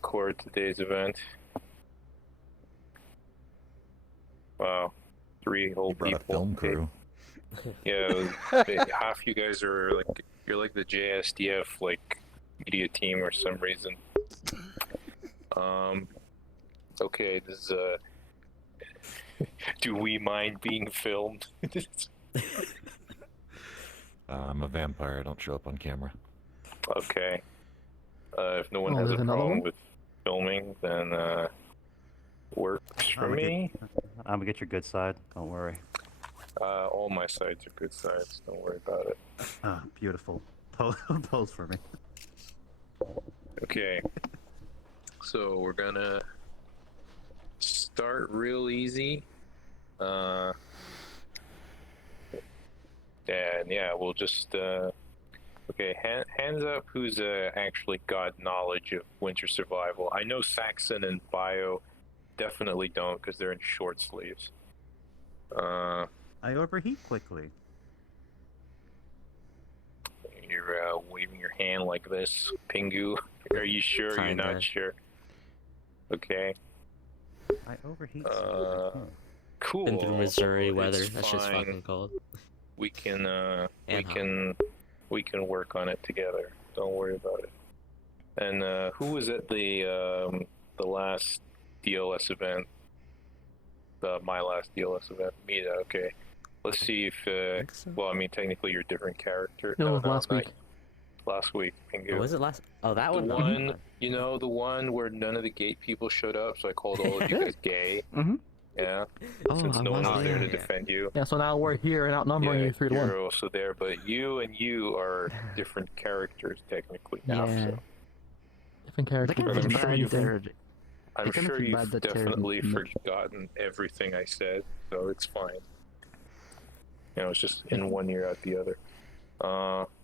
record today's event. Wow, 3 whole Brought people. a film crew. Yeah, half you guys are like, you're like the JSDF like media team or some reason. Okay, this is do we mind being filmed? I'm a vampire. I don't show up on camera. Okay. If no one has a there's another problem one? with filming, then works for me. I'm gonna get your good side. Don't worry. All my sides are good sides. Don't worry about it. Ah, beautiful. Pose for me. Okay. So we're gonna start real easy. And yeah, we'll just okay, hands up who's actually got knowledge of winter survival. I know Saxon and Bio definitely don't because they're in short sleeves. I overheat quickly. You're waving your hand like this, Pingu. Are you sure? You're Kinda. not sure? Okay. I overheat. Cool. Been through Missouri It's weather. That's just fine. fucking cold. We can And we can work on it together. Don't worry about it. And who was at the last DLS event? My last DLS event. Mita. Okay. Let's see if so. well, I mean, technically you're a different character. No, last not- week. Last week. Pingu. Oh, was it last? Oh, that The one. one, you know, the one where none of the gate people showed up, so I called all of you guys gay. Mhm. Yeah. Oh, Since I no one was was there to there. defend you. Yeah, so now we're here and outnumbering you 3 to 1. You're also there, but you and you are different characters technically now. Yeah. So Different characters. I'm It's sure bad you've- they're- I'm I kinda sure feel you've bad that they're definitely not- forgotten everything I said, so it's fine. You know, it's just in one ear out the other.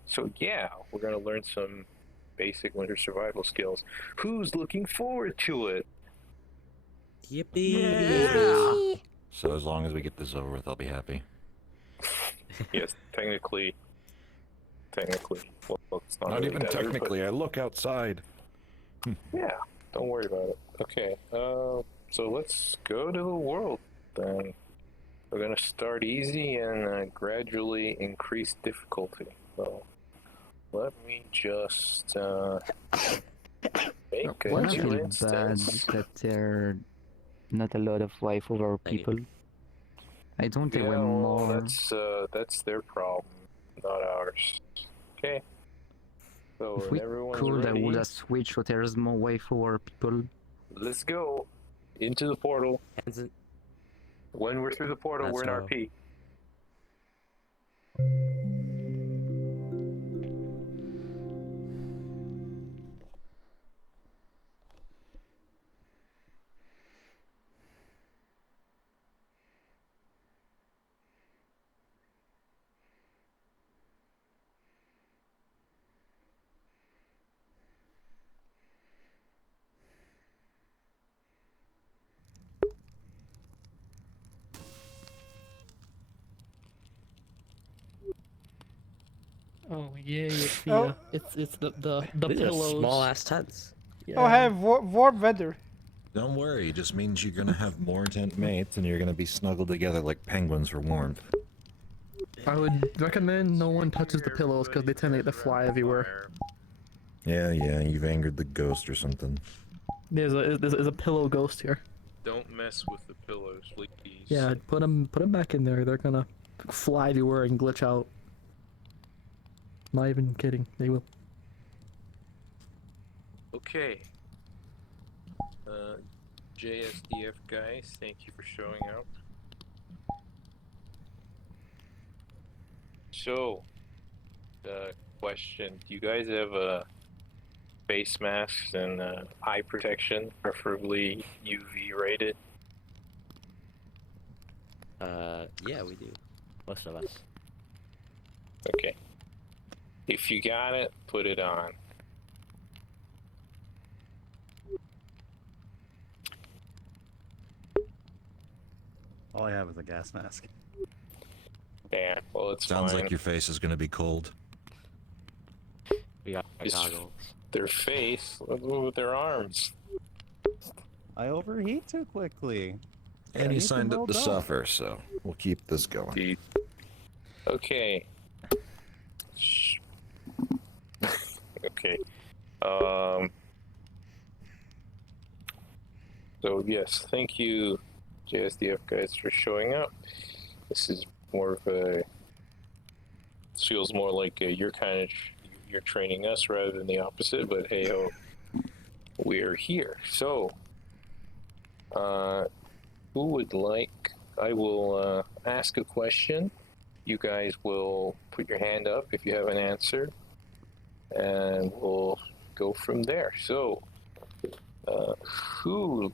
So yeah, we're gonna learn some basic winter survival skills. Who's looking forward to it? Yippee! So as long as we get this over with, I'll be happy. Yes, technically. Well, it's not, Not really even that, but- technically. I look outside. Yeah, don't worry about it. Okay, so let's go to the world then. We're gonna start easy and gradually increase difficulty. So let me just make a I What? feel new bad instance. that there are not a lot of wife over Thank you. people. I don't think Yeah, we're well, more. that's their problem, not ours. Okay. So If when we everyone's could, I ready, would have switched so there's more wife over people. let's go into the portal. Hands in- When we're through the portal, Let's we're in go. RP. Oh yeah, it's the Oh. it's the These are pillows. small ass tents. Yeah. Oh, I have warm weather. Don't worry. It just means you're gonna have more tent mates, and you're gonna be snuggled together like penguins for warmth. I would recommend no one touches the pillows because they tend to fly everywhere. Yeah, you've angered the ghost or something. There's a pillow ghost here. Don't mess with the pillows, please. Yeah, put them back in there. They're gonna fly everywhere and glitch out. Not even kidding. They will. Okay. JSDF guys, thank you for showing up. So, question: do you guys have face masks and eye protection, preferably UV rated? Yeah, we do. Most of us. Okay. If you got it, put it on. All I have is a gas mask. Yeah, well, it's Sounds fine. like your face is gonna be cold. We got It's- goggles. Their face, with their arms. I overheat too quickly. And I you need signed to up to hold on. suffer, so we'll keep this going. Indeed. Okay. Shh. Okay. So yes, thank you, JSDF guys, for showing up. This is more of a. This feels more like you're you're training us rather than the opposite. But hey ho, we're here. So, who would like? I will ask a question. You guys will put your hand up if you have an answer, and we'll go from there. So, who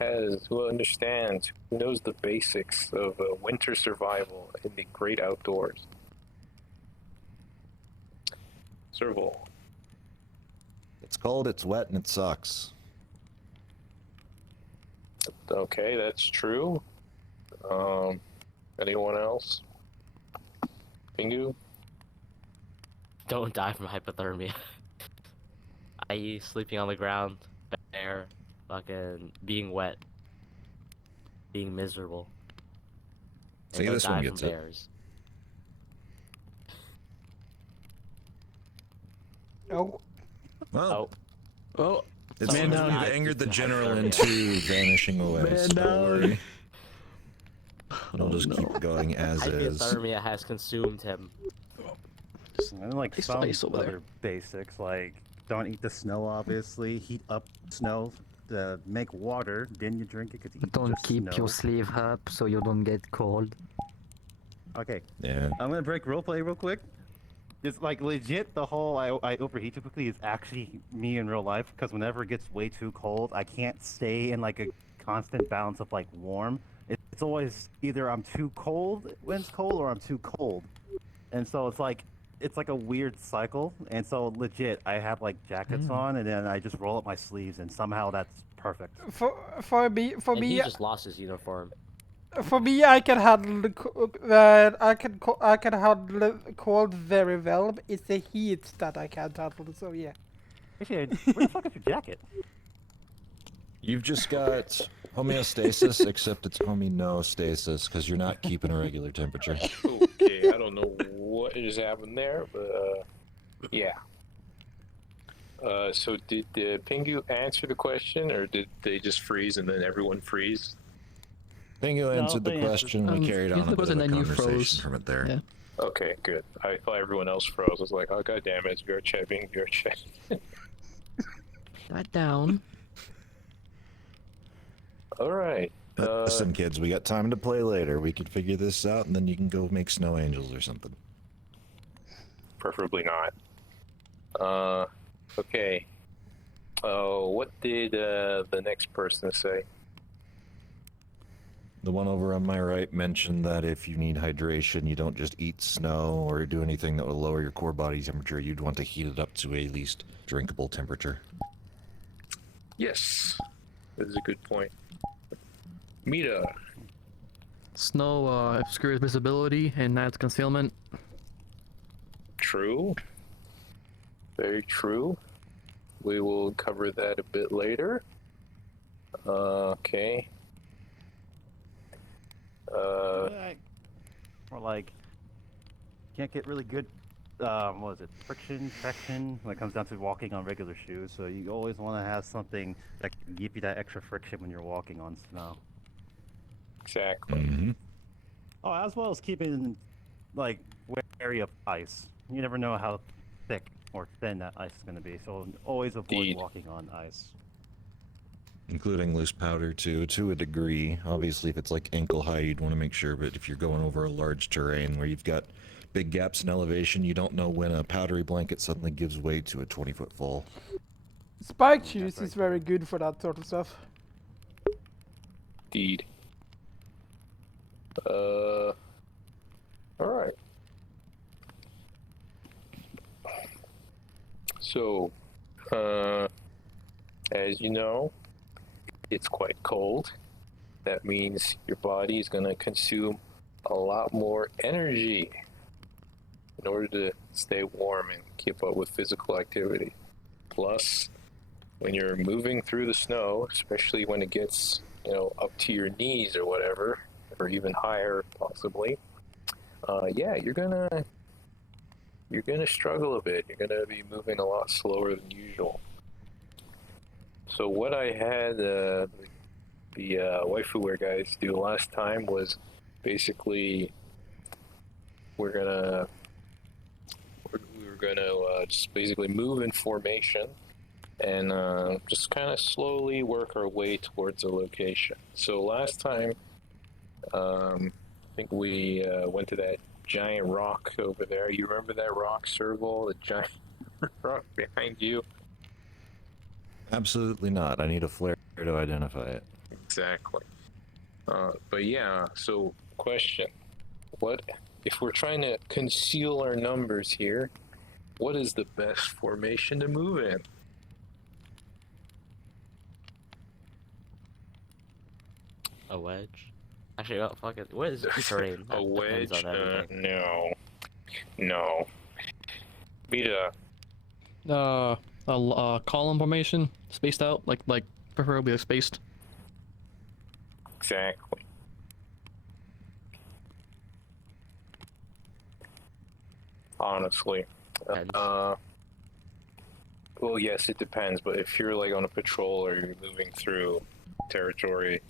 understands, who knows the basics of winter survival in the great outdoors? Serval. It's cold, it's wet, and it sucks. Okay, that's true. Anyone else? Pingu? Don't die from hypothermia. I.e. sleeping on the ground, bare, fucking being wet, being miserable. And See, don't this one die gets from it. bears. Oh, Well, Oh, Oh, it man seems down. we've Died angered the due to general hypothermia. into vanishing away, Man so don't down. worry. It'll Oh, just no. keep going as is. hypothermia has consumed him. And like Ice some ice over there. other basics, like don't eat the snow, obviously. Heat up snow to make water, then you drink it because you eat Don't just keep snow. your sleeve up so you don't get cold. Okay, Yeah. I'm gonna break roleplay real quick. It's like legit. The whole I overheat too quickly is actually me in real life because whenever it gets way too cold, I can't stay in like a constant balance of like warm. It's always either I'm too cold when it's cold or I'm too cold, and so it's like a weird cycle. And so legit, I have like jackets on, and then I just roll up my sleeves, and somehow that's perfect. for And me, he just lost his uniform. I can handle I can handle the cold very well. It's the heat that I can't handle. So yeah. Actually, where the fuck is your jacket? You've just got homeostasis, except it's homenostasis, because you're not keeping a regular temperature. Okay, I don't know what just happened there, but yeah. So did Pingu answer the question, or did they just freeze and then everyone freeze? Pingu answered the they answered. question. We carried on a bit of and a then you conversation froze. from it there. Yeah. Okay, good. I thought everyone else froze. I was like, oh god damn it, it's VR chat being VR chat. That down. All right. Listen, kids, we got time to play later. We could figure this out, and then you can go make snow angels or something. Preferably not. Okay. What did the next person say? The one over on my right mentioned that if you need hydration, you don't just eat snow or do anything that will lower your core body temperature. You'd want to heat it up to a least drinkable temperature. Yes, that is a good point. Mita. Snow obscures visibility and adds concealment. True. Very true. We will cover that a bit later. Okay. Or like, can't get really good, what is it, traction when it comes down to walking on regular shoes. So you always want to have something that can give you that extra friction when you're walking on snow. Exactly. Mm-hmm. Oh, as well as keeping, like, wary of ice. You never know how thick or thin that ice is going to be. So always avoid Indeed. walking on ice. Including loose powder, too, to a degree. Obviously, if it's like ankle high, you'd want to make sure, but if you're going over a large terrain where you've got big gaps in elevation, you don't know when a powdery blanket suddenly gives way to a 20-foot fall. Spike shoes is very good for that sort of stuff. Indeed. All right. So, as you know, it's quite cold. That means your body is going to consume a lot more energy in order to stay warm and keep up with physical activity. Plus, when you're moving through the snow, especially when it gets, up to your knees or whatever, or even higher possibly, yeah, you're gonna struggle a bit. You're gonna be moving a lot slower than usual. So what I had the waifuware guys do last time was basically we're gonna we were gonna just basically move in formation and just kind of slowly work our way towards a location. So last time, I think we went to that giant rock over there. You remember that rock, Serval? The giant rock behind you? Absolutely not. I need a flare to identify it. Exactly. But yeah, so question. What if we're trying to conceal our numbers here? What is the best formation to move in? A wedge. Actually, oh, fuck it. What is terrain? A That depends wedge? on everything. No. Mita. A column formation, spaced out, like preferably spaced. Exactly. Honestly. Depends. Well, yes, it depends, but if you're like on a patrol or you're moving through territory,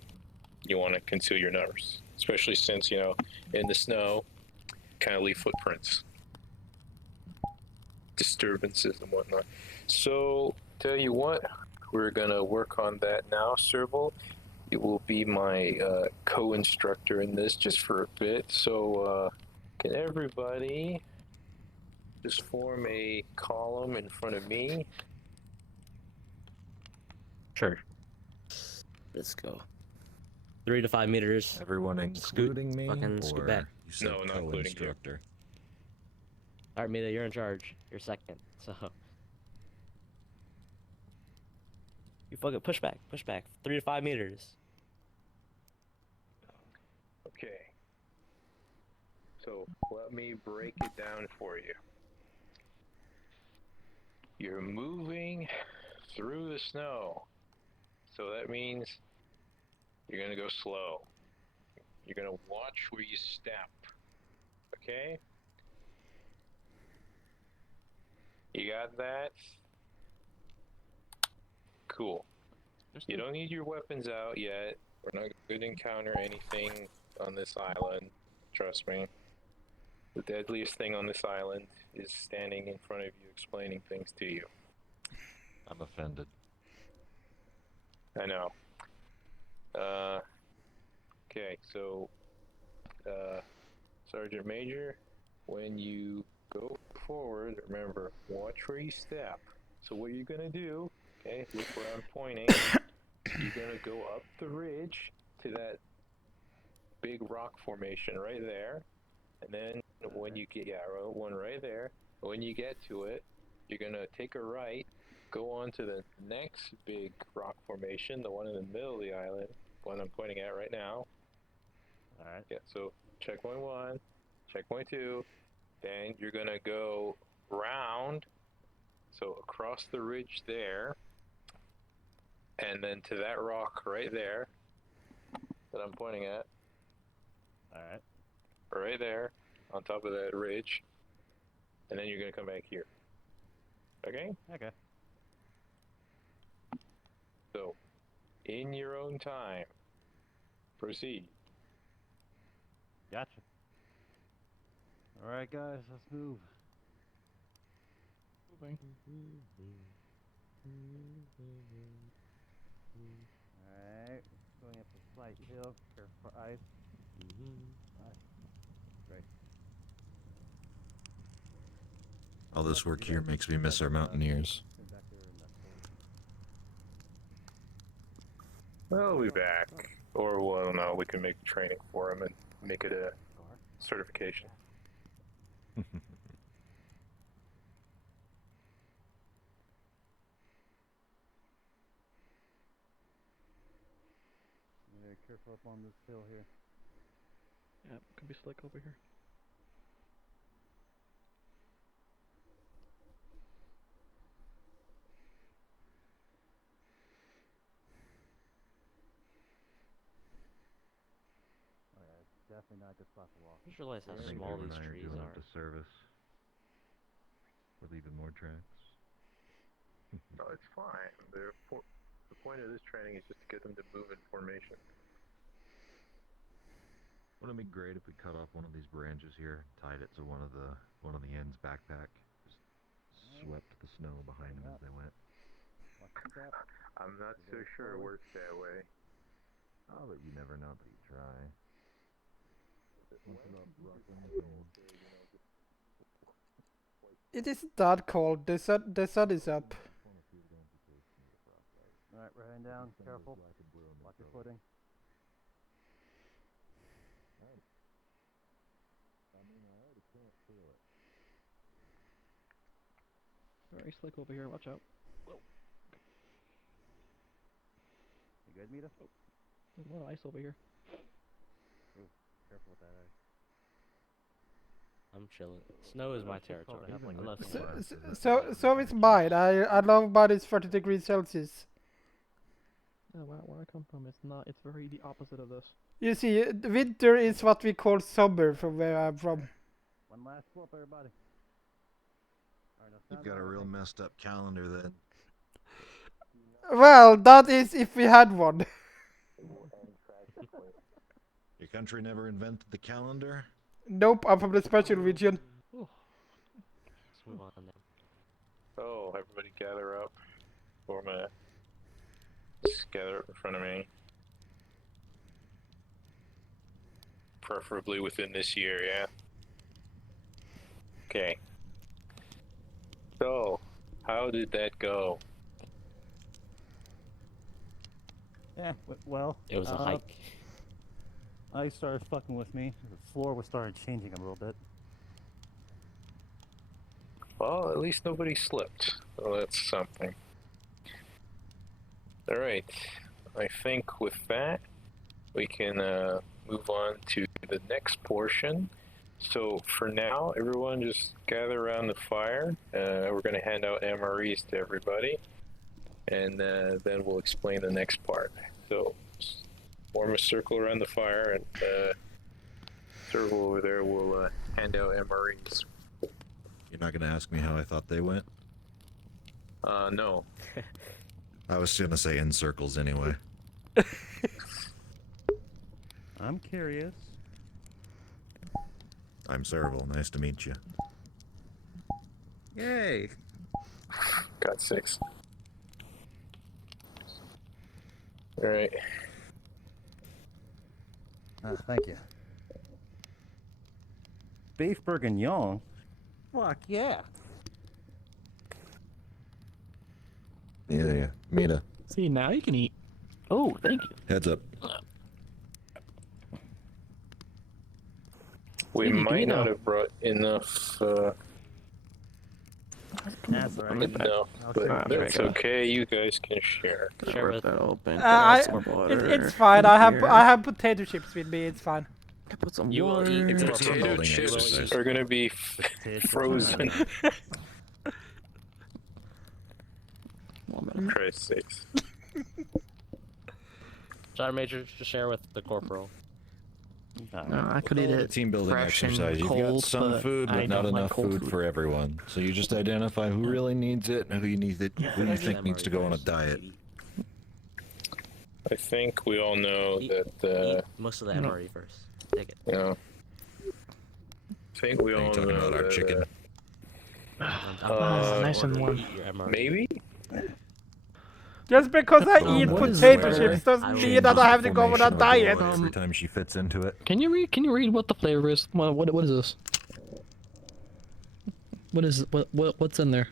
you want to conceal your numbers, especially since, in the snow, kind of leave footprints, disturbances and whatnot. So, tell you what, we're gonna work on that now, Serval. It will be my co-instructor in this just for a bit. So, can everybody just form a column in front of me? Sure. Let's go. 3 to 5 meters. Everyone including me, fucking scoot or back. you said No, not including you. co-instructor? Alright, Mita, you're in charge. You're second. So. You fucking push back. Push back. 3 to 5 meters. Okay. So let me break it down for you. You're moving through the snow. So that means you're going to go slow. You're going to watch where you step. Okay? You got that? Cool. You don't need your weapons out yet. We're not going to encounter anything on this island. Trust me. The deadliest thing on this island is standing in front of you explaining things to you. I'm offended. I know. Okay, so, Sergeant Major, when you go forward, remember, watch where you step. So what you're gonna do, okay, look where I'm pointing, you're gonna go up the ridge to that big rock formation right there, and then when you get, one right there, when you get to it, you're gonna take a right, go on to the next big rock formation, the one in the middle of the island, one I'm pointing at right now. Alright. Yeah, so checkpoint 1, checkpoint 2, then you're gonna go round, so across the ridge there, and then to that rock right there that I'm pointing at, Alright. right there, on top of that ridge, and then you're gonna come back here. Okay? Okay. So, in your own time, proceed. Gotcha. Alright, guys, let's move. Moving. Alright, going up a slight hill, careful for ice. Ice. Great. All this work here makes me miss our mountaineers. Well, we'll be back. Or, well, no, we can make training for him and make it a certification. Yeah, careful up on this hill here. Yeah, could be slick over here. definitely not just spot to walk. I just realized how I think small Dave and these I are trees doing are. up the service with even more tracks. No, it's fine. The point of this training is just to get them to move in formation. Wouldn't it be great if we cut off one of these branches here, tied it to one of the ends backpack, just swept the snow behind them as they went. I'm not so sure it works that way. Oh, but you never know till you try. It is that cold. The sun is up. Alright, we're heading down. Careful. Watch your footing. Very slick over here. Watch out. You good, Mita? There's a lot of ice over here. Ooh, careful with that ice. I'm chilling. Snow is my territory. Even I love with snow. So it's mine. I love mine is 30 degrees Celsius. Where I come from, it's not. It's very the opposite of this. You see, winter is what we call summer from where I'm from. One last slope, everybody. Alright, now You've stand got a by, real okay? messed up calendar then. Well, that is if we had one. Your country never invented the calendar? Nope, I'm from the special region. Let's move on now. So, everybody gather up. Form a... Just gather up in front of me. Preferably within this year, yeah? Okay. So, how did that go? Yeah, well. It was a hike. Ice started fucking with me. The floor was started changing a little bit. Well, at least nobody slipped. So that's something. Alright. I think with that, we can move on to the next portion. So for now, everyone just gather around the fire. We're going to hand out MREs to everybody. And then we'll explain the next part. So form a circle around the fire, and Circle over there will hand out MREs. You're not gonna ask me how I thought they went? No. I was gonna say in circles anyway. I'm curious. I'm Serval. Nice to meet you. Yay! Got 6. Alright. Thank you. Beef bourguignon? Fuck yeah! Yeah. Mita. See, now you can eat. Oh, thank you. Heads up. We Yeah, you can might eat not now. have brought enough, That's alright. no, but Ah, there that's we go. okay. You guys can share. Share Rip with that open. I- Put some water It's fine. I in here. have potato chips with me. It's fine. Put some You will water. eat Except for Potato building chips exercise. are gonna be frozen. One minute. Christ's sakes. Sergeant Major to share with the corporal. No, I could eat A it. team building fresh and exercise. You've got cold, some but food, I but not don't like enough cold food for everyone. So you just identify who really needs it and who you think needs to go on a diet. I think we all know Eat, that, eat most of the no. MRE first. Take it. you know. I think we Are you all talking know about our that, chicken? nice and warm. Eat your MRE. maybe? Just because I eat what is potato it? chips doesn't I will mean that I have to go on a Formation of the diet. blood every time she fits into it. Can you read what the flavor is? What is this? What's in there?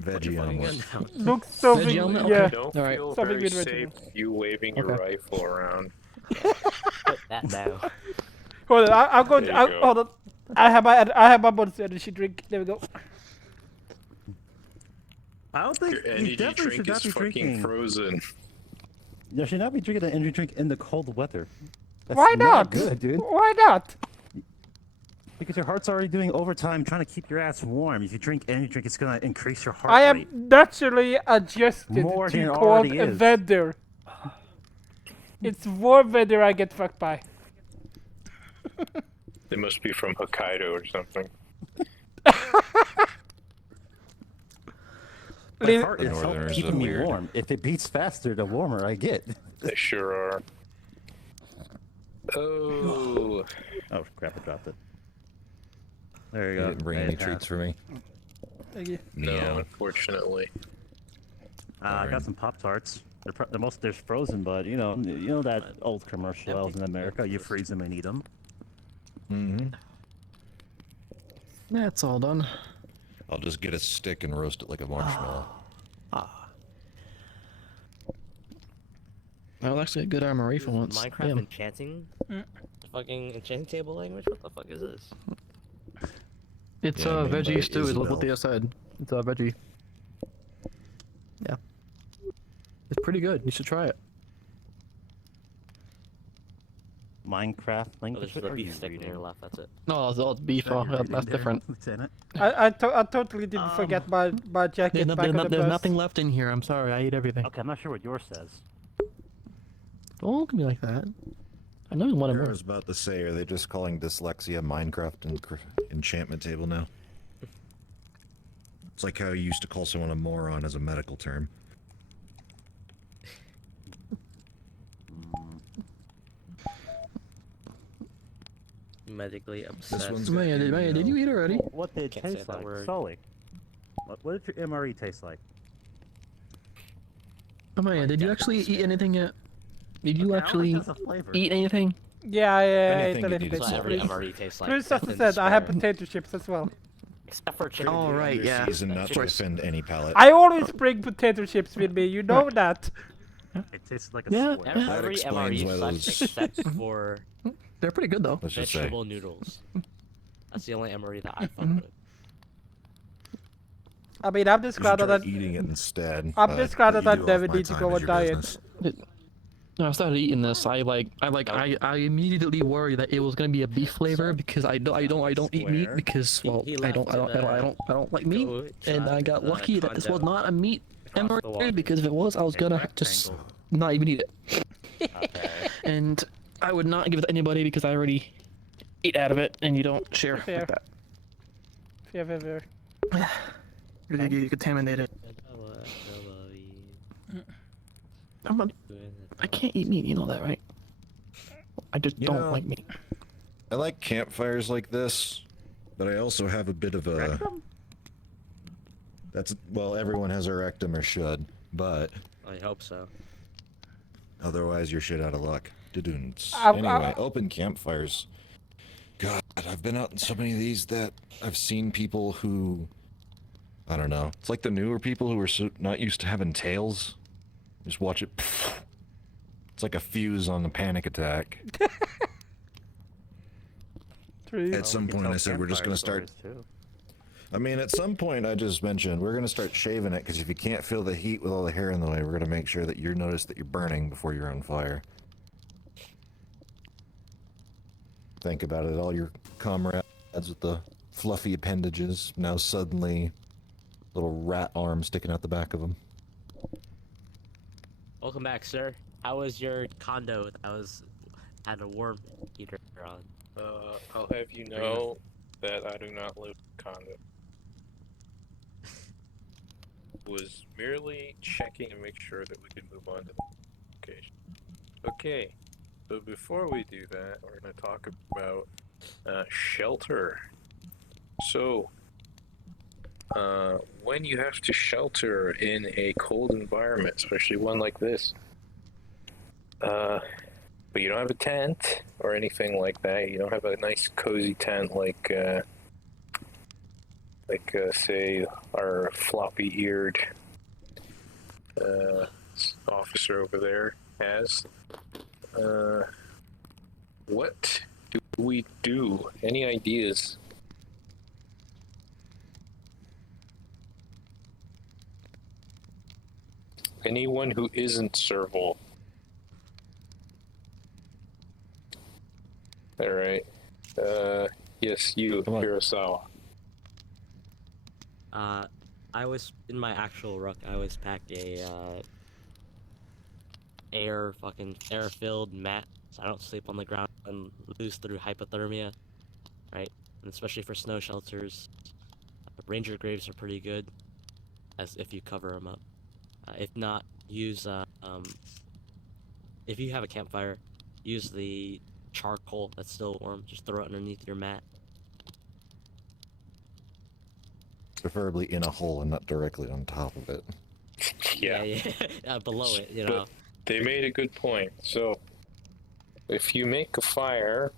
Veggie Fucking omelet. gun down. Looks something. Veggie omelet? Yeah. Don't All right. feel Something very with safe vegetables. you waving your Okay. rifle around. Put that down. Hold on. I'll go. There you go. Hold on. I have my monster energy drink. There we go. I don't think Your you energy definitely should drink not is be fucking drinking. frozen. You should not be drinking an energy drink in the cold weather. That's Why not? good, dude. Why not? Because your heart's already doing overtime trying to keep your ass warm. If you drink energy drink, it's gonna increase your heart I rate. am naturally adjusted More than to it cold already is. weather. It's warm weather I get fucked by. They must be from Hokkaido or something. My Lin- heart The is Northerners keeping are me weird. warm. If it beats faster, the warmer I get. They sure are. Oh, Oh crap! I dropped it. There you You go. didn't bring any treats for me. Thank you. yeah, unfortunately. I got some Pop Tarts. They're frozen, but you know that old commercial I was in America. You freeze them and eat them. Mm-hmm. That's all done. I'll just get a stick and roast it like a marshmallow. That was actually a good armory for once. Minecraft Damn. enchanting? Fucking enchanting table language? What the fuck is this? It's Yeah, made by veggie stew is what Isabel. they just said. It's veggie. Yeah. It's pretty good. You should try it. Minecraft Oh, language. there's What the are you beef stick near reading? left, that's it. No, it's beef. What are you Oh, reading that's there, different. Lieutenant? I totally didn't forget my jacket back on the There's bus. nothing left in here. I'm sorry. I ate everything. Okay, I'm not sure what yours says. Don't look at me like that. I know you want I more. was about to say, are they just calling dyslexia Minecraft and enchantment table now? It's like how you used to call someone a moron as a medical term. Medically obsessed. one's- Maya, did you eat already? What did it Can't say taste that like? word. Sully. What did your MRE taste like? Oh, Maya, did you actually eat anything yet? Did you Okay, I don't actually think that's a flavor. eat anything? Yeah, I ate Anything a you little need bit. is That's what every Please. MRE tastes like. Please, as I Nothing said, I have square. potato chips as well. Except for chicken. Oh, right, Under yeah. season not to Course. offend any palate. I always bring potato chips with me, you know that. It tastes like a Yeah, square. yeah. Every explains why MRE those- sucks except for They're pretty good though. Let's just say. vegetable noodles. That's the only MRE that I fuck with. I mean, I'm You just should glad try that eating it instead. I'm just glad what that you I do off never my need to time go is on your diet. business. No, I started eating this. I immediately worried that it was gonna be a beef flavor because I don't eat meat Square. because well He I don't left like meat, goat and I got shot, lucky that this was condo not a meat across the water. MRE because if it was I was gonna just not even eat it, Okay. and I would not give it to anybody because I already ate out of it and you don't share Fair. like that. If you have ever. You contaminate it. I can't eat meat. You know that, right? I just You don't know- like meat. I like campfires like this, but I also have a bit of a... Rectum? That's, well, everyone has a rectum or should, but I hope so. otherwise you're shit out of luck. Dadoons. I- Anyway, open campfires. God, I've been out in so many of these that I've seen people who... I don't know. It's like the newer people who are so not used to having tails. Just watch it. It's like a fuse on a panic attack. True. At some point I said we're just going to start... I mean, at some point I just mentioned we're going to start shaving it because if you can't feel the heat with all the hair in the way, we're going to make sure that you notice that you're burning before you're on fire. Think about it, all your comrades with the fluffy appendages, now suddenly little rat arms sticking out the back of them. Welcome back, sir. How was your condo that had a warm heater on? I'll have you know that I do not live in a condo. Was merely checking to make sure that we could move on to the location. Okay, so before we do that, we're going to talk about shelter. So, when you have to shelter in a cold environment, especially one like this, but you don't have a tent or anything like that. You don't have a nice cozy tent like say our floppy-eared officer over there has. What do we do? Any ideas? Anyone who isn't Serval. All right. Yes, you, Come on. Kurosawa. I was in my actual ruck. I was packed a air-filled mat, so I don't sleep on the ground and lose through hypothermia, right? And especially for snow shelters, ranger graves are pretty good, as if you cover them up. If not, use if you have a campfire, use the charcoal that's still warm. Just throw it underneath your mat. Preferably in a hole and not directly on top of it. Yeah. Below it, you But know. they made a good point. So, if you make a fire,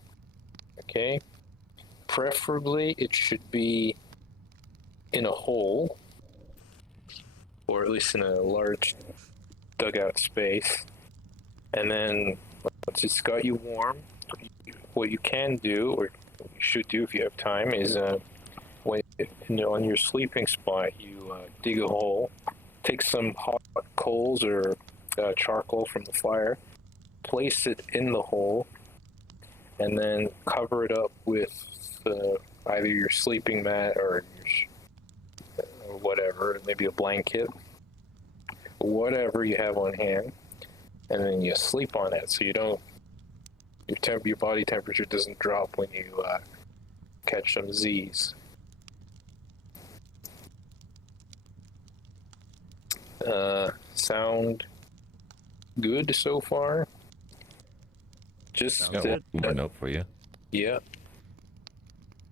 okay, preferably it should be in a hole, or at least in a large dugout space. And then once it's got you warm, what you can do, or you should do if you have time, is on your sleeping spot, you dig a hole, take some hot coals or charcoal from the fire, place it in the hole, and then cover it up with either your sleeping mat or whatever, maybe a blanket, whatever you have on hand, and then you sleep on it so you don't your body temperature doesn't drop when you catch some Z's. Sound good so far? Just Got one more note for you. yeah.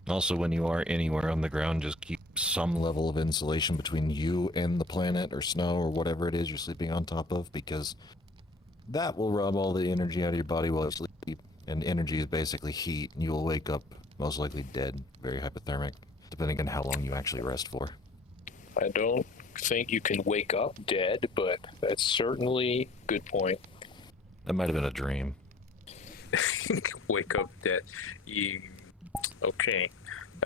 Also, when you are anywhere on the ground, just keep some level of insulation between you and the planet or snow or whatever it is you're sleeping on top of, because that will rub all the energy out of your body while you sleep. And energy is basically heat, and you will wake up most likely dead, very hypothermic, depending on how long you actually rest for. I don't think you can wake up dead, but that's certainly a good point. That might have been a dream. Wake up dead. Okay.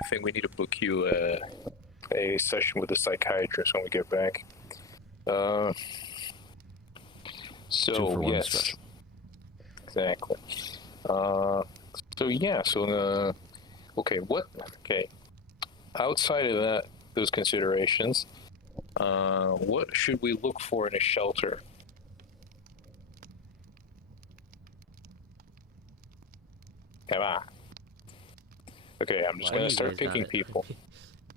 I think we need to book you a session with a psychiatrist when we get back. So, 2-for-1 yes. special. Exactly. Okay. Outside of those considerations, what should we look for in a shelter? Come on. Okay, I'm just Why gonna you start guys picking got it? people.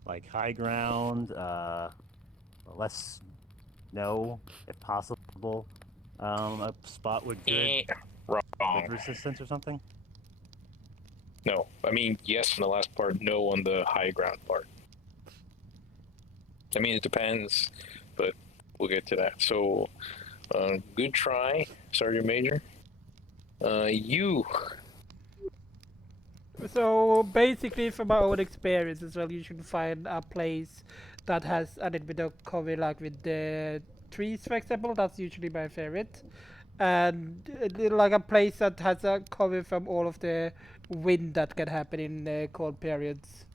Like high ground, less snow if possible. A spot with good Wrong. wind resistance or something. No, I mean yes on the last part, no on the high ground part. I mean it depends, but we'll get to that. So, good try, Sergeant Major. You. So basically, from my own experience as well, you should find a place that has a little bit of cover, like with the trees, for example. That's usually my favorite, and like a place that has a cover from all of the wind that can happen in cold periods,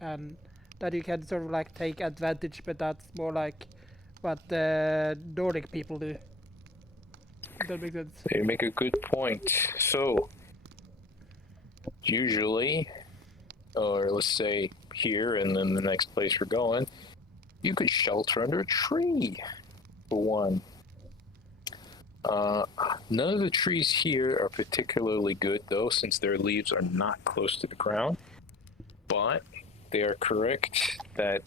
and that you can sort of like take advantage. But that's more like what the Nordic people do. If that makes sense. You make a good point. So, usually, or let's say here and then the next place we're going, you could shelter under a tree, for one. None of the trees here are particularly good, though, since their leaves are not close to the ground. But they are correct that,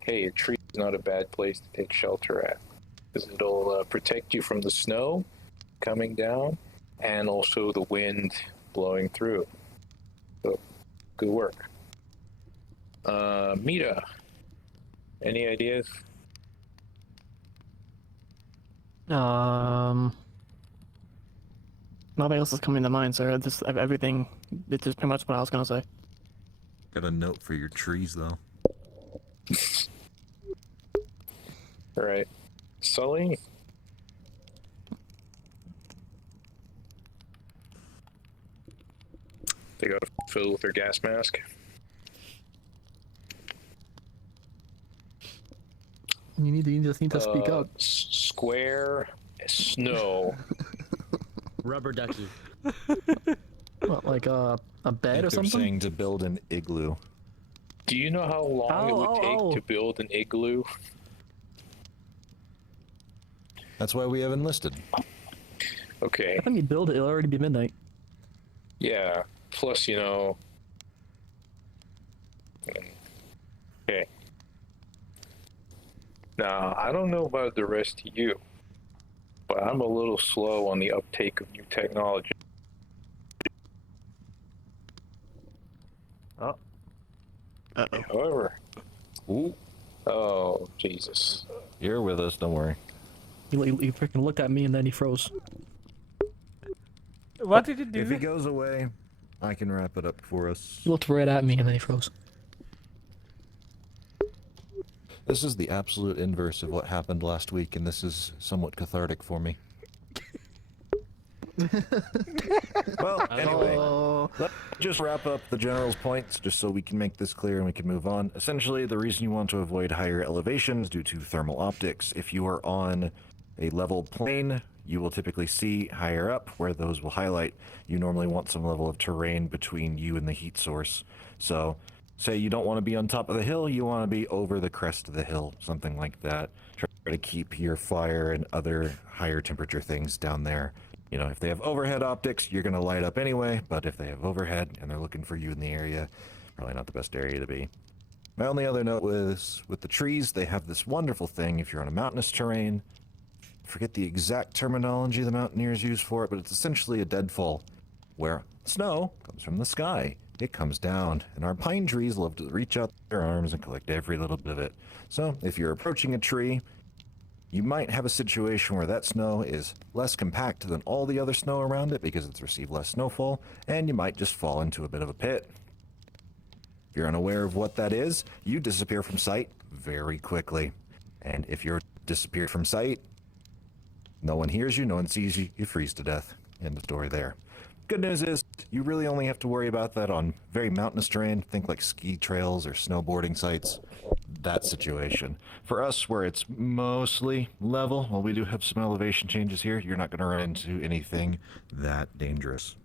hey, a tree is not a bad place to take shelter at, because it'll protect you from the snow coming down and also the wind blowing through. So, good work. Mita, any ideas? Nothing else is coming to mind, sir. This everything. This is pretty much what I was gonna say. Got a note for your trees, though. All right, Sully. They got to fill with their gas mask. You just need to speak up. Square snow. Rubber ducky. What, like a bed or They're something? saying to build an igloo. Do you know how long it would take to build an igloo? That's why we have enlisted. Okay. By the time you build it, it'll already be midnight. Yeah. Plus, you know. Okay. Now, I don't know about the rest of you, but I'm a little slow on the uptake of new technology. Oh, Uh-oh. However, Ooh, oh, Jesus. you're with us. Don't worry. He freaking looked at me and then he froze. What did it If he do? goes away, I can wrap it up for us. He looked right at me and then he froze. This is the absolute inverse of what happened last week, and this is somewhat cathartic for me. Well, anyway, Oh, let's just wrap up the general's points, just so we can make this clear and we can move on. Essentially, the reason you want to avoid higher elevations due to thermal optics. If you are on a level plane, you will typically see higher up where those will highlight. You normally want some level of terrain between you and the heat source. So, say you don't want to be on top of the hill, you want to be over the crest of the hill, something like that. Try to keep your fire and other higher temperature things down there. You know, if they have overhead optics, you're going to light up anyway, but if they have overhead and they're looking for you in the area, probably not the best area to be. My only other note was with the trees, they have this wonderful thing if you're on a mountainous terrain. I forget the exact terminology the mountaineers use for it, but it's essentially a deadfall where snow comes from the sky. It comes down, and our pine trees love to reach out their arms and collect every little bit of it. So if you're approaching a tree, you might have a situation where that snow is less compact than all the other snow around it because it's received less snowfall, and you might just fall into a bit of a pit. If you're unaware of what that is, you disappear from sight very quickly. And if you're disappeared from sight, no one hears you, no one sees you, you freeze to death. End of story there. Good news is, you really only have to worry about that on very mountainous terrain, think like ski trails or snowboarding sites, that situation. For us, where it's mostly level, while we do have some elevation changes here, you're not going to run into anything that dangerous.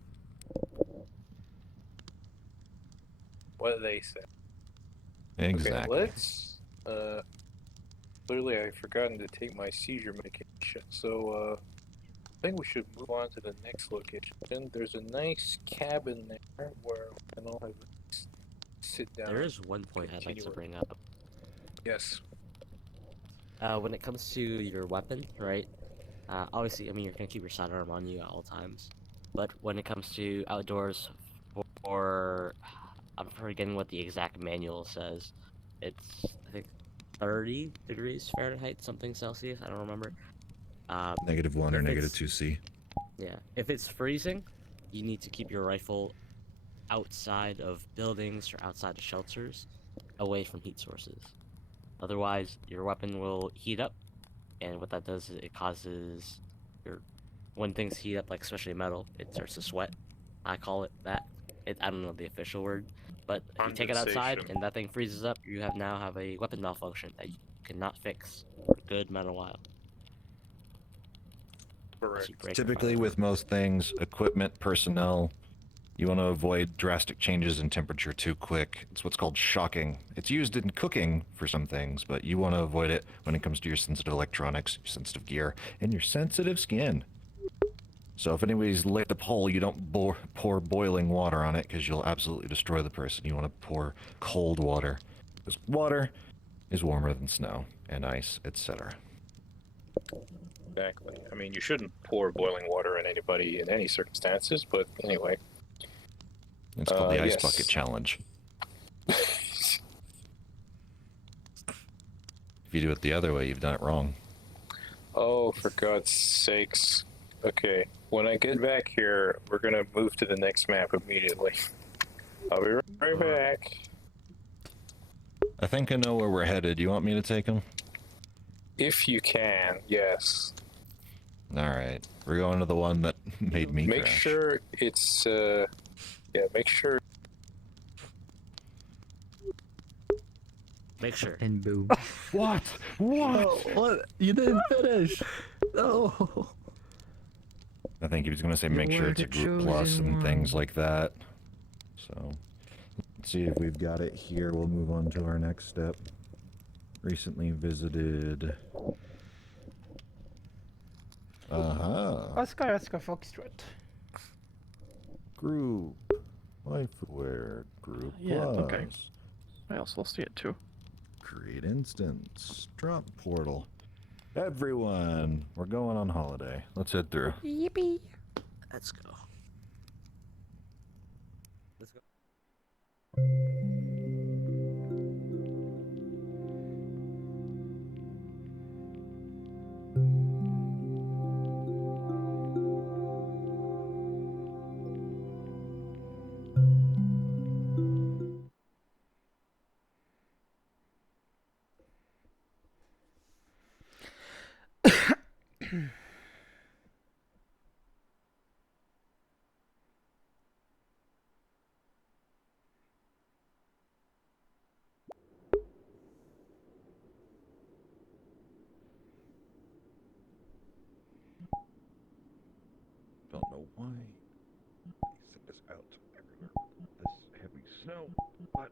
What do they say? Exactly. Okay, let's. Clearly, I've forgotten to take my seizure medication, so I think we should move on to the next location. There's a nice cabin there where we can all have a sit down. There is one point I'd like to continue. bring up. Yes. When it comes to your weapon, right? Obviously, I mean, you're gonna keep your sidearm on you at all times. But when it comes to outdoors, for I'm forgetting what the exact manual says. It's I think 30 degrees Fahrenheit, something Celsius. I don't remember. -1 or if negative it's- 2C. Yeah, if it's freezing, you need to keep your rifle outside of buildings or outside of shelters, away from heat sources. Otherwise, your weapon will heat up, and what that does is it causes when things heat up, like especially metal, it starts to sweat. I call it that. I don't know the official word, but if you take it outside Condensation. and that thing freezes up, you now have a weapon malfunction that you cannot fix for a good amount of while. Correct. You break your Typically, firearm. with most things, equipment, personnel, you want to avoid drastic changes in temperature too quick. It's what's called shocking. It's used in cooking for some things, but you want to avoid it when it comes to your sensitive electronics, your sensitive gear, and your sensitive skin. So if anybody's lit a pole, you don't pour boiling water on it because you'll absolutely destroy the person. You want to pour cold water, because water is warmer than snow and ice, etc. Exactly. I mean, you shouldn't pour boiling water on anybody in any circumstances, but anyway. It's called the ice yes. bucket challenge. If you do it the other way, you've done it wrong. Oh, for God's sakes. Okay, when I get back here, we're gonna move to the next map immediately. I'll be right back. I think I know where we're headed. You want me to take them? If you can, yes. All right. We're going to the one that made me Make crash. sure it's, yeah, make sure. Make sure. And boom. What? What? Oh, what? You didn't finish. No. I think he was going to say make You sure were it's a the group plus chosen and one. things like that. So, let's see if we've got it here. We'll move on to our next step. Recently visited... Oscar Foxtrot. Group. Lifeware. Group Yeah, plus. okay. I also see it too. Create instance. Drop portal. Everyone, we're going on holiday. Let's head through. Yippee! Let's go. Let's go. Don't know why they sent us out everywhere with this heavy snow, but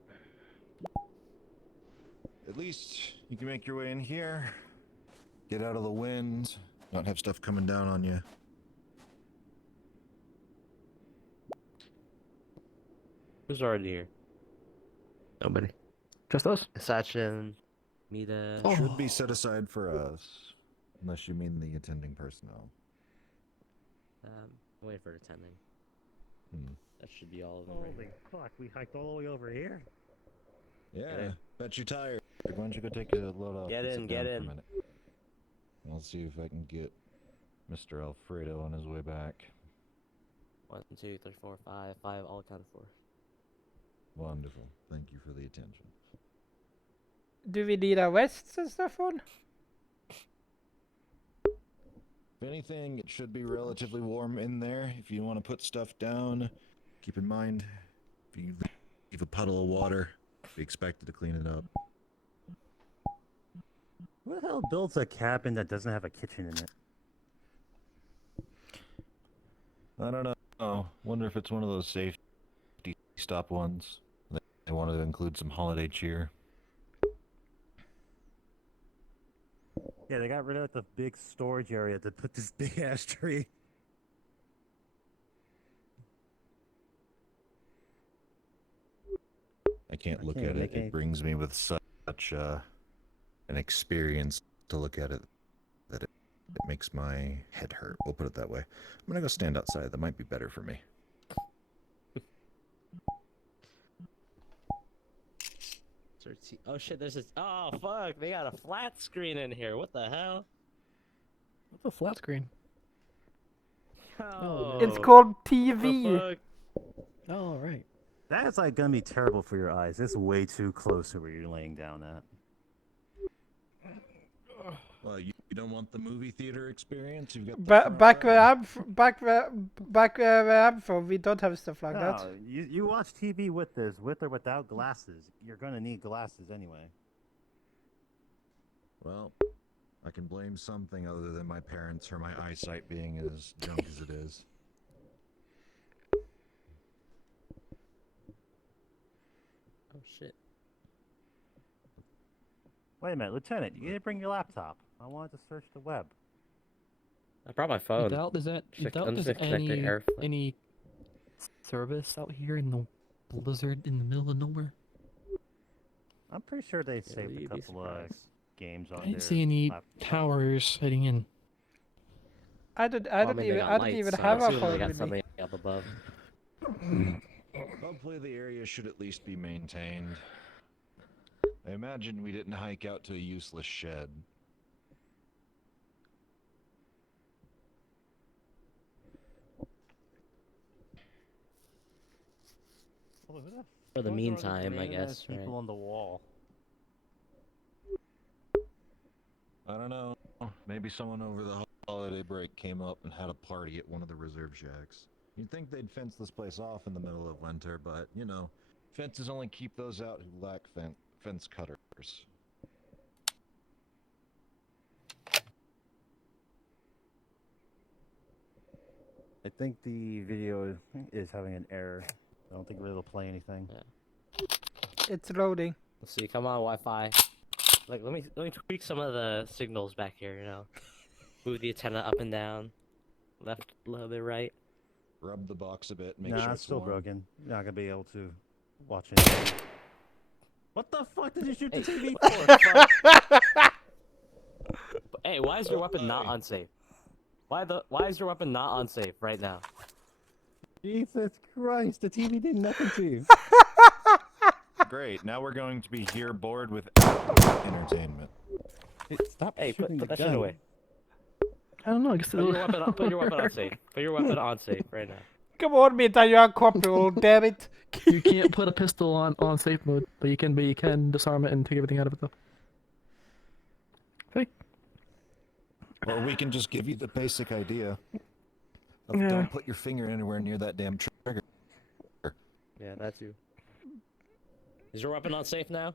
at least you can make your way in here, get out of the wind, not have stuff coming down on you. Who's already here? Nobody. Just us? Sachin, Mita. Oh. Should be set aside for us, unless you mean the attending personnel. Wait for attending. Hmm. That should be all of them. Right Holy here. fuck, we hiked all the way over here? Yeah, in. bet you're tired. Why don't you go take a load off Get and in, sit get down for in. a minute. I'll see if I can get Mr. Alfredo on his way back. 1, 2, 3, 4, 5. 5 all accounted for. Wonderful. Thank you for the attention. Do we need our vests and stuff on? If anything, it should be relatively warm in there. If you want to put stuff down, keep in mind, if you leave a puddle of water, be expected to clean it up. Who the hell builds a cabin that doesn't have a kitchen in it? I don't know. Wonder if it's one of those safety stop ones. They wanted to include some holiday cheer. Yeah, they got rid of the big storage area to put this big ass tree. I can't look can't at it. make any- It brings me with such an experience to look at it that it makes my head hurt. We'll put it that way. I'm gonna go stand outside. That might be better for me. Oh shit, there's this. Oh fuck, they got a flat screen in here. What the hell? What's a flat screen? Oh, It's called what TV. the fuck? Oh, right. That is like gonna be terrible for your eyes. It's way too close to where you're laying down at. Well, you don't want the movie theater experience? You've got the front Back row. where I'm from, we don't have stuff like that. No, you watch TV with this, with or without glasses. You're gonna need glasses anyway. Well, I can blame something other than my parents for my eyesight being as junk as it is. Oh shit. Wait a minute, Lieutenant, you didn't bring your laptop. I wanted to search the web. I brought my I phone. doubt there's, Just like, doubt I'm there's just gonna connect to AirFlip. any service out here in the blizzard in the middle of nowhere. I'm pretty sure they saved a you'd be couple of surprised. games on I didn't their see any laptop. towers heading in. I don't Well, I mean, they got even lights, so have I a assume phone they got with me. something up above. Hopefully the area should at least be maintained. I imagine we didn't hike out to a useless shed. Well, who the For the fuck are all these meantime, I random guess, ass people right? on the wall. I don't know. Maybe someone over the holiday break came up and had a party at one of the reserve shacks. You'd think they'd fence this place off in the middle of winter, but, you know, fences only keep those out who lack fence cutters. I think the video is having an error. I don't think it'll play anything. It's loading. Let's see. Come on, Wi-Fi. Like, let me tweak some of the signals back here. You know. Move the antenna up and down, left a little bit, right. Rub the box a bit, make Nah, sure it's it's still warm. broken. You're not gonna be able to watch it. What the fuck did you shoot the Hey. TV for? Hey, why is your weapon not unsafe? Why is your weapon not unsafe right now? Jesus Christ, the TV did nothing to you. Great, now we're going to be here bored with entertainment. Stop Hey, shooting put the that gun. shit away. I don't know. I guess Put your weapon on, put your weapon on safe. Put your weapon on safe right now. Come on, Mita, you're a corporal, damn it. You can't put a pistol on safe mode, but you can disarm it and take everything out of it though. Okay. Or we can just give you the basic idea of Yeah. don't put your finger anywhere near that damn trigger. Yeah, that's you. Is your weapon not safe now?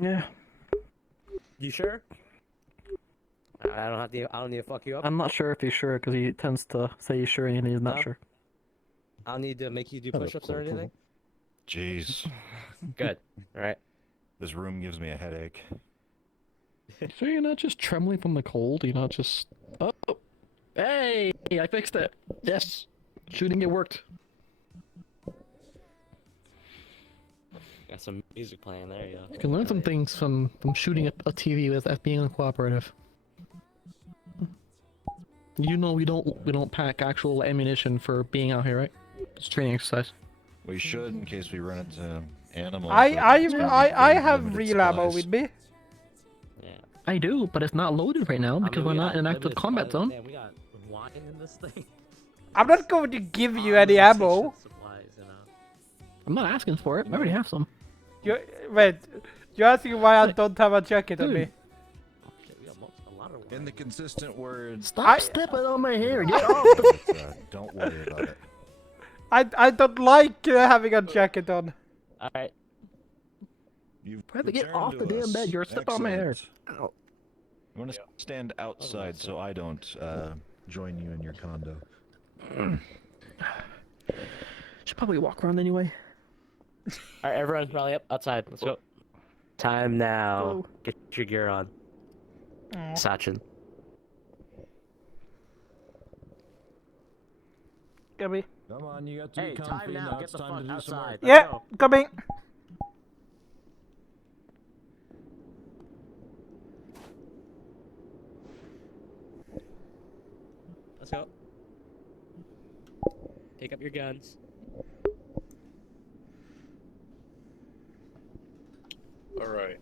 Yeah. You sure? I don't need to fuck you up. I'm not sure if he's sure because he tends to say he's sure and he's not No? sure. I don't need to make you do Hello, push-ups or Corporal. anything. Jeez, Good. All right. this room gives me a headache. So you're not just trembling from the cold. You're not just. Oh, hey! I fixed it. Yes, shooting it worked. Got some music playing. There you go. You can learn some things from shooting a TV as being uncooperative. You know we don't pack actual ammunition for being out here, right? It's training exercise. We should in case we run into animals. I but I very have limited real ammo supplies. with me. Yeah. I do, but it's not loaded right now because I mean, we're we not got in an active limited combat supplies. zone. Damn, we got wine in this thing. I'm not going to give you Ah, any that's ammo. supplies, you know. I'm not asking for it. I already have some. Wait, you're asking why I don't have a jacket on me? Shit, we got a lot of wine. In the consistent words, Stop stepping on my hair. Get off. don't worry about it. I don't like having a jacket on. All right. You've Try to get returned off to the damn us. bed. You're stepping on my hair. Excellent. Ow. I'm gonna stand outside so I don't join you in your condo. Should probably walk around anyway. All right, everyone, rally up outside. Let's go. Time now. Go. Get your gear on. Sachin. Gabby. Come on, you got to Hey, be time comfy now. now. Get It's the time fuck to do some work. outside. Let's Yeah, go. coming. Let's go. Pick up your guns. All right.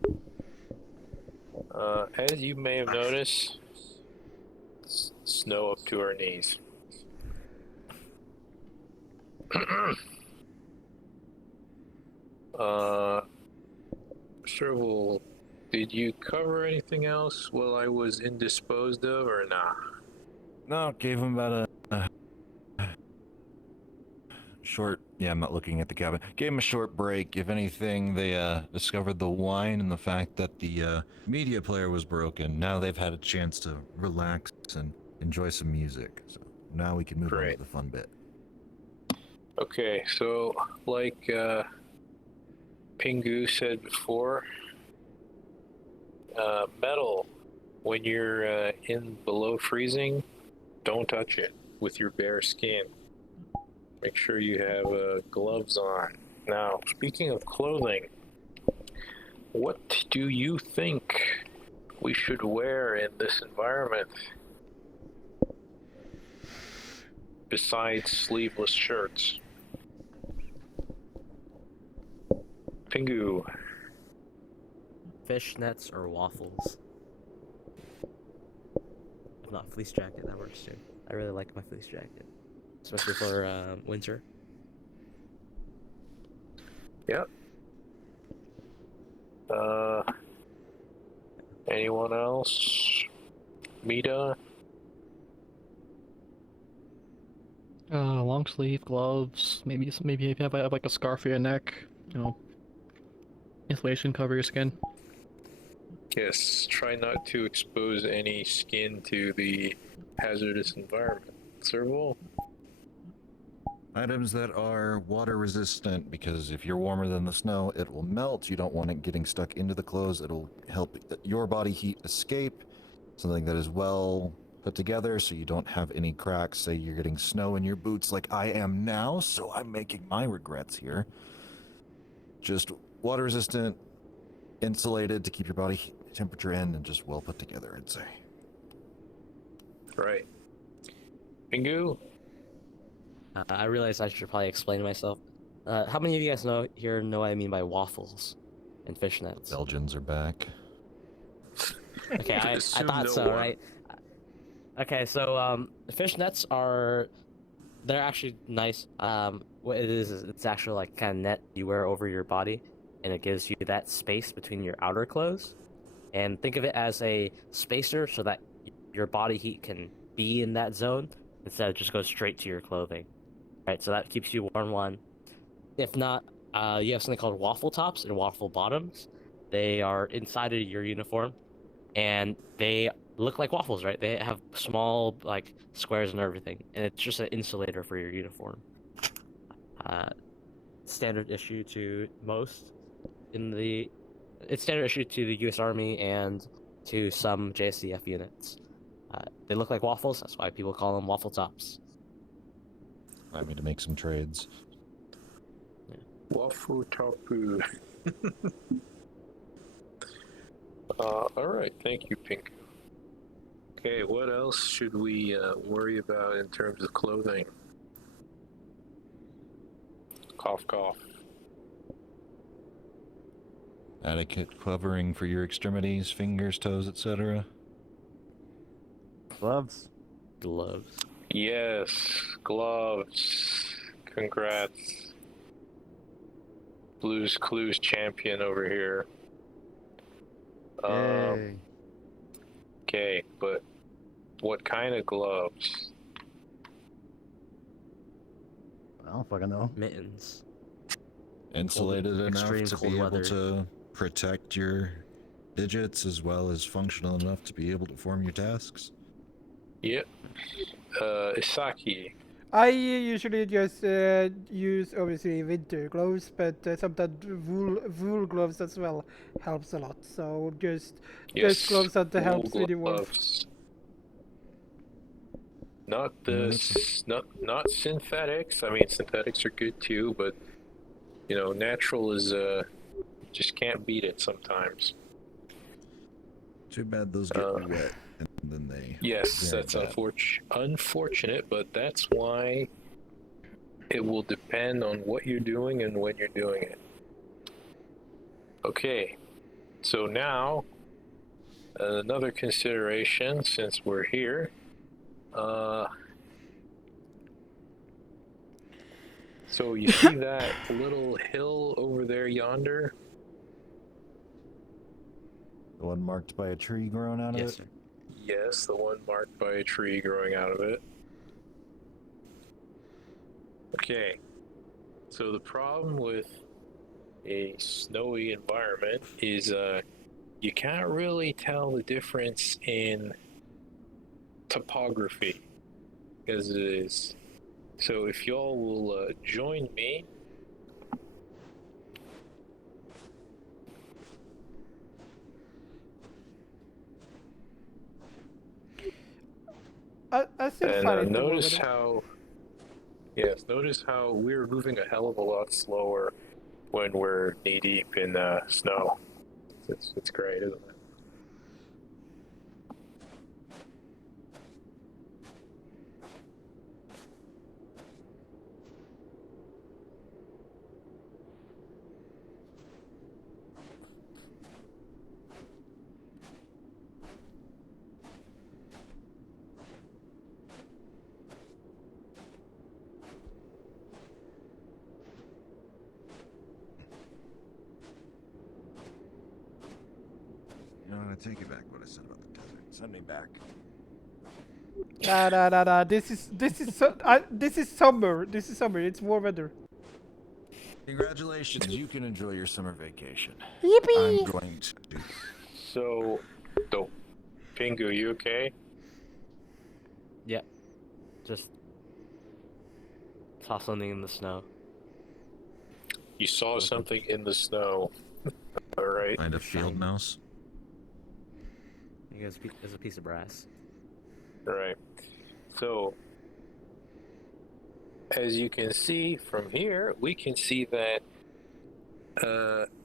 As you may have noticed, snow up to our knees. Serval, did you cover anything else while I was indisposed of, or nah? No, gave him about a short. Yeah, I'm not looking at the cabin. Gave him a short break. If anything, they discovered the wine and the fact that the media player was broken. Now they've had a chance to relax and enjoy some music. So now we can move on Great. to the fun bit. Okay, so like Pingu said before, metal, when you're in below freezing, don't touch it with your bare skin. Make sure you have gloves on. Now, speaking of clothing, what do you think we should wear in this environment besides sleeveless shirts? Pingu. Fishnets or waffles. If not, fleece jacket. That works too. I really like my fleece jacket, especially for winter. Yep. Anyone else? Mita? Long sleeve gloves. Maybe if you have like a scarf for your neck. You know, insulation cover your skin. Yes, try not to expose any skin to the hazardous environment. Serval? Items that are water resistant, because if you're warmer than the snow, it will melt. You don't want it getting stuck into the clothes. It'll help your body heat escape. Something that is well put together so you don't have any cracks. Say you're getting snow in your boots like I am now, so I'm making my regrets here. Just water resistant, insulated to keep your body temperature in, and just well put together, I'd say. Right. Pingu? I realize I should probably explain myself. How many of you guys know what I mean by waffles and fishnets? Belgians are back. Okay, I Assume thought no so, one. right? Okay, so fishnets they're actually nice. What it is it's actually like kind of net you wear over your body, and it gives you that space between your outer clothes. And think of it as a spacer so that your body heat can be in that zone instead of just go straight to your clothing. Right, so that keeps you warm one. If not, you have something called waffle tops and waffle bottoms. They are inside of your uniform, and they look like waffles, right? They have small like squares and everything, and it's just an insulator for your uniform. Standard issue to most it's standard issue to the U.S. Army and to some JSCF units. They look like waffles, that's why people call them waffle tops. I need to make some trades. Waffle Tapu. Alright, thank you, Pink. Okay, what else should we worry about in terms of clothing? Cough, cough. Adequate covering for your extremities, fingers, toes, etc. Gloves. Gloves. Yes, gloves. Congrats. Blues Clues champion over here. Yay. Okay, but what kind of gloves? I don't fucking know. Mittens. Insulated enough extreme to cold be able weather. to protect your digits as well as functional enough to be able to perform your tasks. Yep. Isaki. I usually just use obviously winter gloves, but sometimes wool gloves as well helps a lot. So just gloves that wool helps with the warmth. gloves. Not Yeah, not synthetics. I mean, synthetics are good too, but you know, natural is just can't beat it sometimes. Too bad those get wet and then they. Yes, very that's bad. unfortunate, but that's why it will depend on what you're doing and when you're doing it. Okay, so now another consideration since we're here. So you see that little hill over there yonder? The one marked by a tree growing out of Yes, it. sir. Yes, the one marked by a tree growing out of it. Okay, so the problem with a snowy environment is you can't really tell the difference in topography as it is. So if y'all will join me. I still And find it notice more notice how we're moving a hell of a lot slower when we're knee deep in snow. It's great, isn't it? You know, I'm gonna take it back what I said about the desert. Send me back. Nah. This is summer. This is summer. It's warm weather. Congratulations, you can enjoy your summer vacation. Yippee! I'm going to. So, Pingu, you okay? Yeah. Just saw something in the snow. You saw something in the snow. All right. Find a field mouse. I think it was a piece of brass. Right. So, as you can see from here, we can see that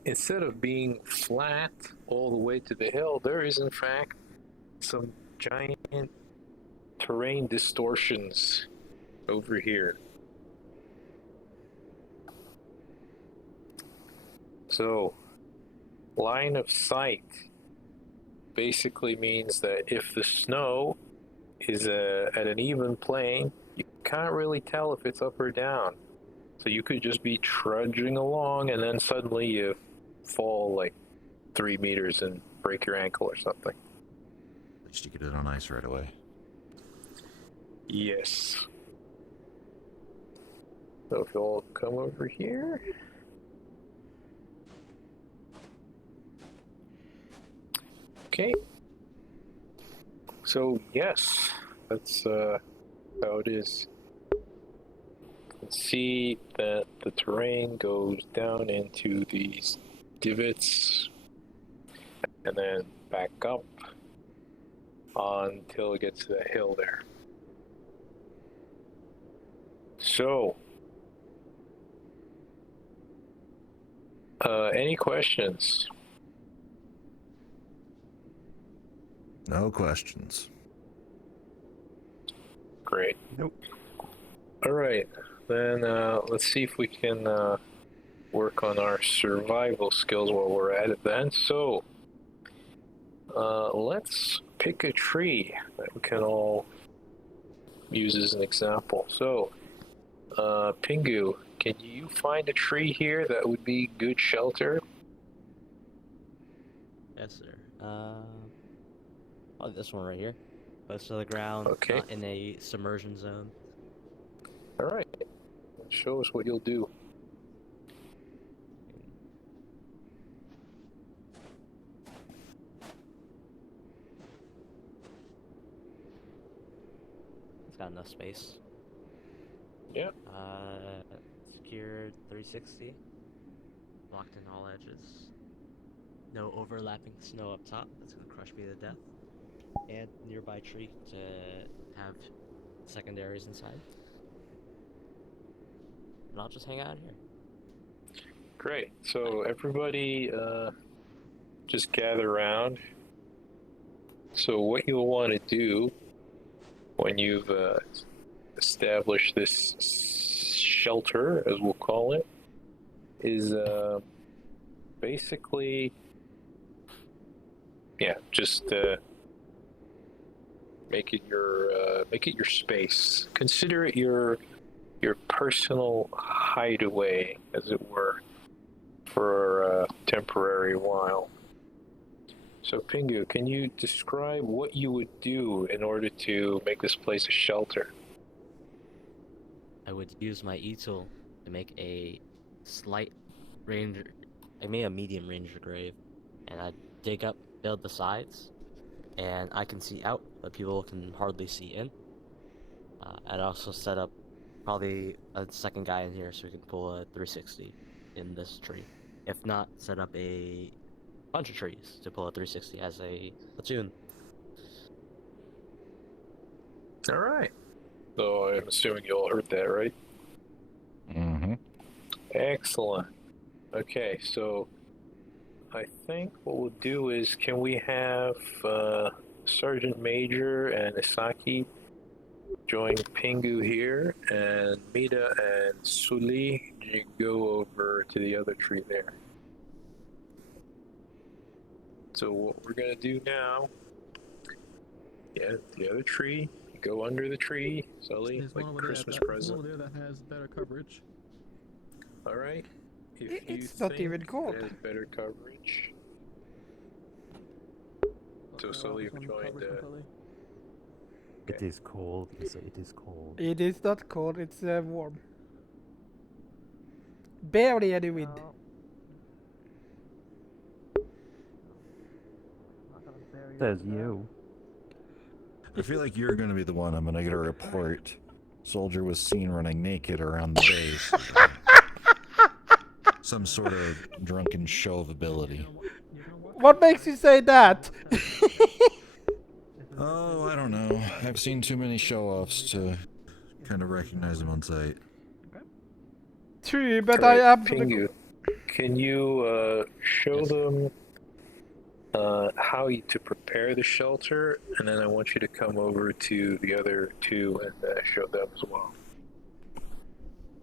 instead of being flat all the way to the hill, there is in fact some giant terrain distortions over here. So, line of sight basically means that if the snow is at an even plane, you can't really tell if it's up or down. So you could just be trudging along and then suddenly you fall like 3 meters and break your ankle or something. At least you get it on ice right away. Yes. So if you'll come over here. Okay. So yes, that's how it is. You can see that the terrain goes down into these divots and then back up until it gets to the hill there. So, any questions? No questions. Great. Nope. All right, then let's see if we can work on our survival skills while we're at it then. So, let's pick a tree that we can all use as an example. So, Pingu, can you find a tree here that would be good shelter? Yes, sir. Probably this one right here. Close to the ground, Okay. not in a submersion zone. All right, show us what you'll do. It's got enough space. Yep. Secured 360. Blocked in all edges. No overlapping snow up top. That's gonna crush me to death. And nearby tree to have secondaries inside. And I'll just hang out here. Great. So everybody, just gather around. So what you'll want to do when you've established this shelter, as we'll call it, is basically, yeah, just make it your space. Consider it your personal hideaway, as it were, for a temporary while. So, Pingu, can you describe what you would do in order to make this place a shelter? I would use my E-tool to make a slight ranger. I made a medium ranger grave, and I'd dig up, build the sides, and I can see out, but people can hardly see in. I'd also set up probably a second guy in here so we can pull a 360 in this tree. If not, set up a bunch of trees to pull a 360 as a platoon. All right. So I'm assuming you all heard that, right? Mm-hmm. Excellent. Okay, so I think what we'll do is, can we have Sergeant Major and Isaki join Pingu here, and Mita and Suli, you go over to the other tree there. So what we're gonna do now, yeah, the other tree, you go under the tree, Sully, There's like one a over there. Christmas There's present. one over there that has better coverage. All right. If you It's not think even cold. it has better coverage. So Sully, you've joined. It is cold. It is cold. It is not cold, it's warm. Barely any wind. Says you. I feel like you're going to be the one I'm going to get a report. Soldier was seen running naked around the base. Some sort of drunken show of ability. What makes you say that? Oh, I don't know. I've seen too many show-offs to kind of recognize them on sight. True, but Alright, I absolutely. Pingu, can you show them to prepare the shelter, and then I want you to come over to the other two and show them as well.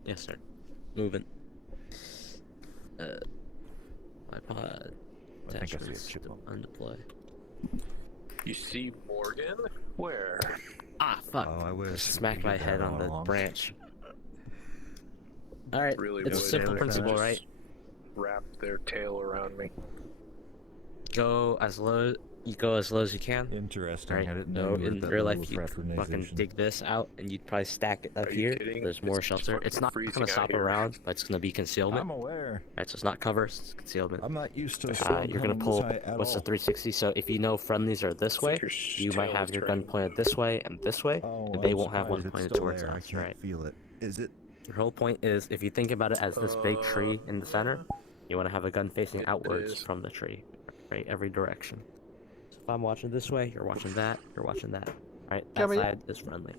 Yes, sir. Moving. iPod. I think I see a Attachments. chipmunk. Undeploy. You see Morgan? Where? Ah, fuck. Oh, I wish. Smacked we my did head that on all the along. branch. Alright, Really it's a would. simple They principle, just right? Wrap their tail around me. Go as low as you can. Interesting. Right. I didn't No, know you were in at that real level life, of you'd fucking fraternization. dig this out, and you'd probably stack it up Are you here. kidding? There's more It's shelter. fucking It's not freezing gonna out stop here. around, but it's gonna be concealment. I'm aware. Right, so it's not cover, it's concealment. I'm not used to a You're storm gonna coming pull. this high at What's the all. 360? So if you know friendlies are this way, you might have your gun pointed this way and this way, Oh, and they I'm won't have one surprised it's pointed still towards there. I us, can't right? feel it. Is it? Your whole point is, if you think about it as this big tree in the center, you want to have a gun facing outwards is. from the tree, right? Every direction. So if I'm watching this way, you're watching that, you're watching that, right? That Copy. side is friendly.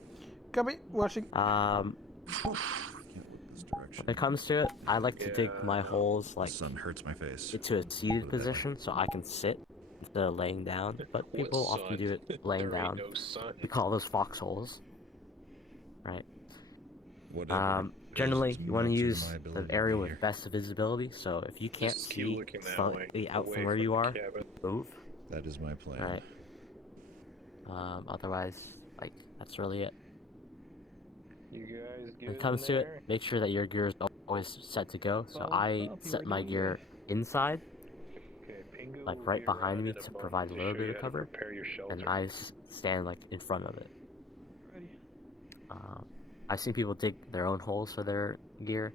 Copy. Watching. Can't look this direction. When it comes to it, I like to dig my Yeah. holes The like sun hurts my face. into a seated Put it that way. position so I can sit instead of laying down. But people What often sun? do it laying There ain't down. no sun. We call those foxholes, right? Whatever. Generally, It's you want to melted use my the ability to area be with here. best visibility. So if you can't Just keep see looking that slightly way, out away from where from you the are, cabin. move. That is my plan. Right. Otherwise, like, that's really it. You guys When it comes to it, make sure that your gear is always set to go. So I set my gear inside, like right behind me to provide a little bit of cover, and I stand like in front of it. I've seen people dig their own holes for their gear.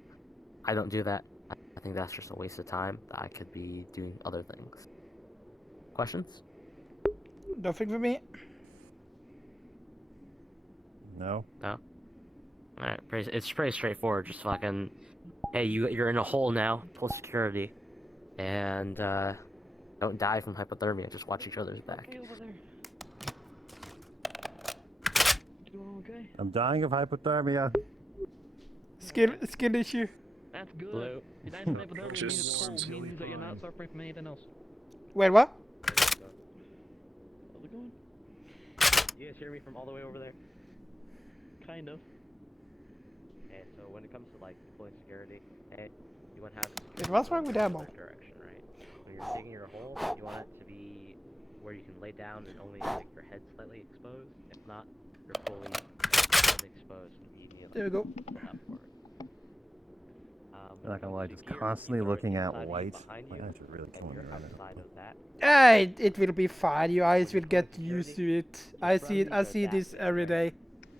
I don't do that. I think that's just a waste of time. I could be doing other things. Questions? Nothing for me. No. No? Alright, it's pretty straightforward. Just fucking, hey, you're in a hole now, pull security, and don't die from hypothermia, just watch each other's back. Hey, over there. Doing okay? I'm dying of hypothermia. Skin issue. That's good. Blue. If that's an epidemic, means it's Just cold. silly Means that you're not fine. suffering from anything else. Wait, what? How's it going? You guys hear me from all the way over there? Kind of. Okay, so when it comes to like pulling security, hey, you want to have it Wait, what's wrong with ammo? that direction, right? When you're digging your hole, you want it to be where you can lay down and only like your head slightly exposed. If not, you're fully exposed immediately. There we go. Upward. I'm not gonna lie, just constantly looking at white. My eyes are really killing me right now. It will be fine. Your eyes will get used to it. I see this every day.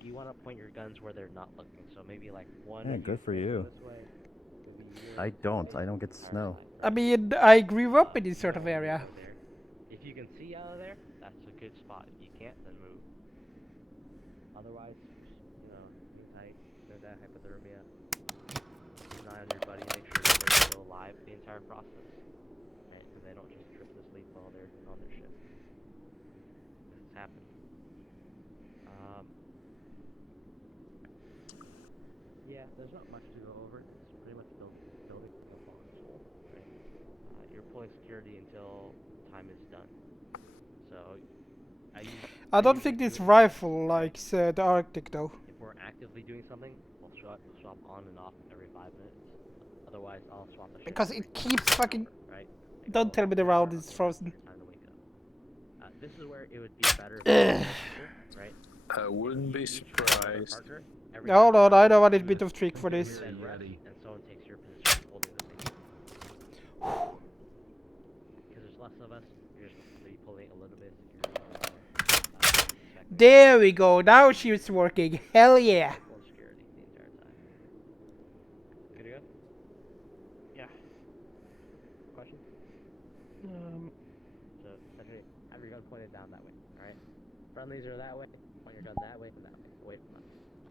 You want to point your guns where they're not looking, so maybe like one. Yeah, of good for facing you. this way, maybe yours I don't. I don't get snow. I mean, I grew up in this sort of area. If you can see out of there, that's a good spot. If you can't, then move. Otherwise, you know, hang tight, no that hypothermia. Keep an eye on your buddy, make sure that they're still alive the entire process. Right? And they don't just trip to sleep while they're on their shift. This has happened. Yeah, there's not much to go over. It's pretty much building a foxhole, right? You're pulling security until time is done. So, I don't think this rifle likes the Arctic though. if we're actively doing something, we'll swap on and off every 5 minutes. Otherwise, I'll swap the shift Because every it keeps fucking. right? Don't tell me the round is frozen. Time to wake up. This is where it would be better if right? I wouldn't be surprised. Hold on, I know a little bit of trick for this. And someone takes your position holding the thing. Because there's less of us, you're just maybe pulling a little bit of security. There we go. Now she's working. Hell yeah. Full security the entire time. Good to go? Yeah. Question? So, essentially, have your gun pointed down that way, alright? Friendlies are that way, point your gun that way and that way, away from us.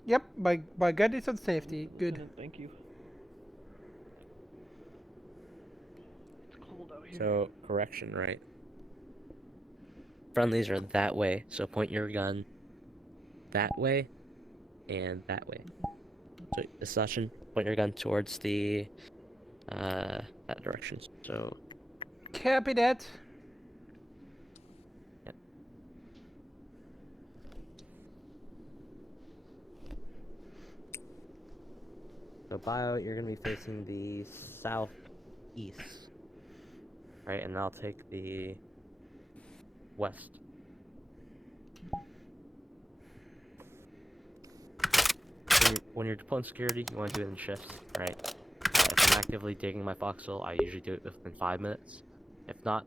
Yep, my gun is on safety. Good. Thank you. It's cold out here. So, correction, right? friendlies are that way, so point your gun that way and that way. So Assassin, point your gun towards the that direction. So Copy that. yep. So Bio, you're gonna be facing the southeast. Right, and I'll take the west. When you're deploying security, you want to do it in shifts, right? If I'm actively digging my foxhole, I usually do it within 5 minutes. If not,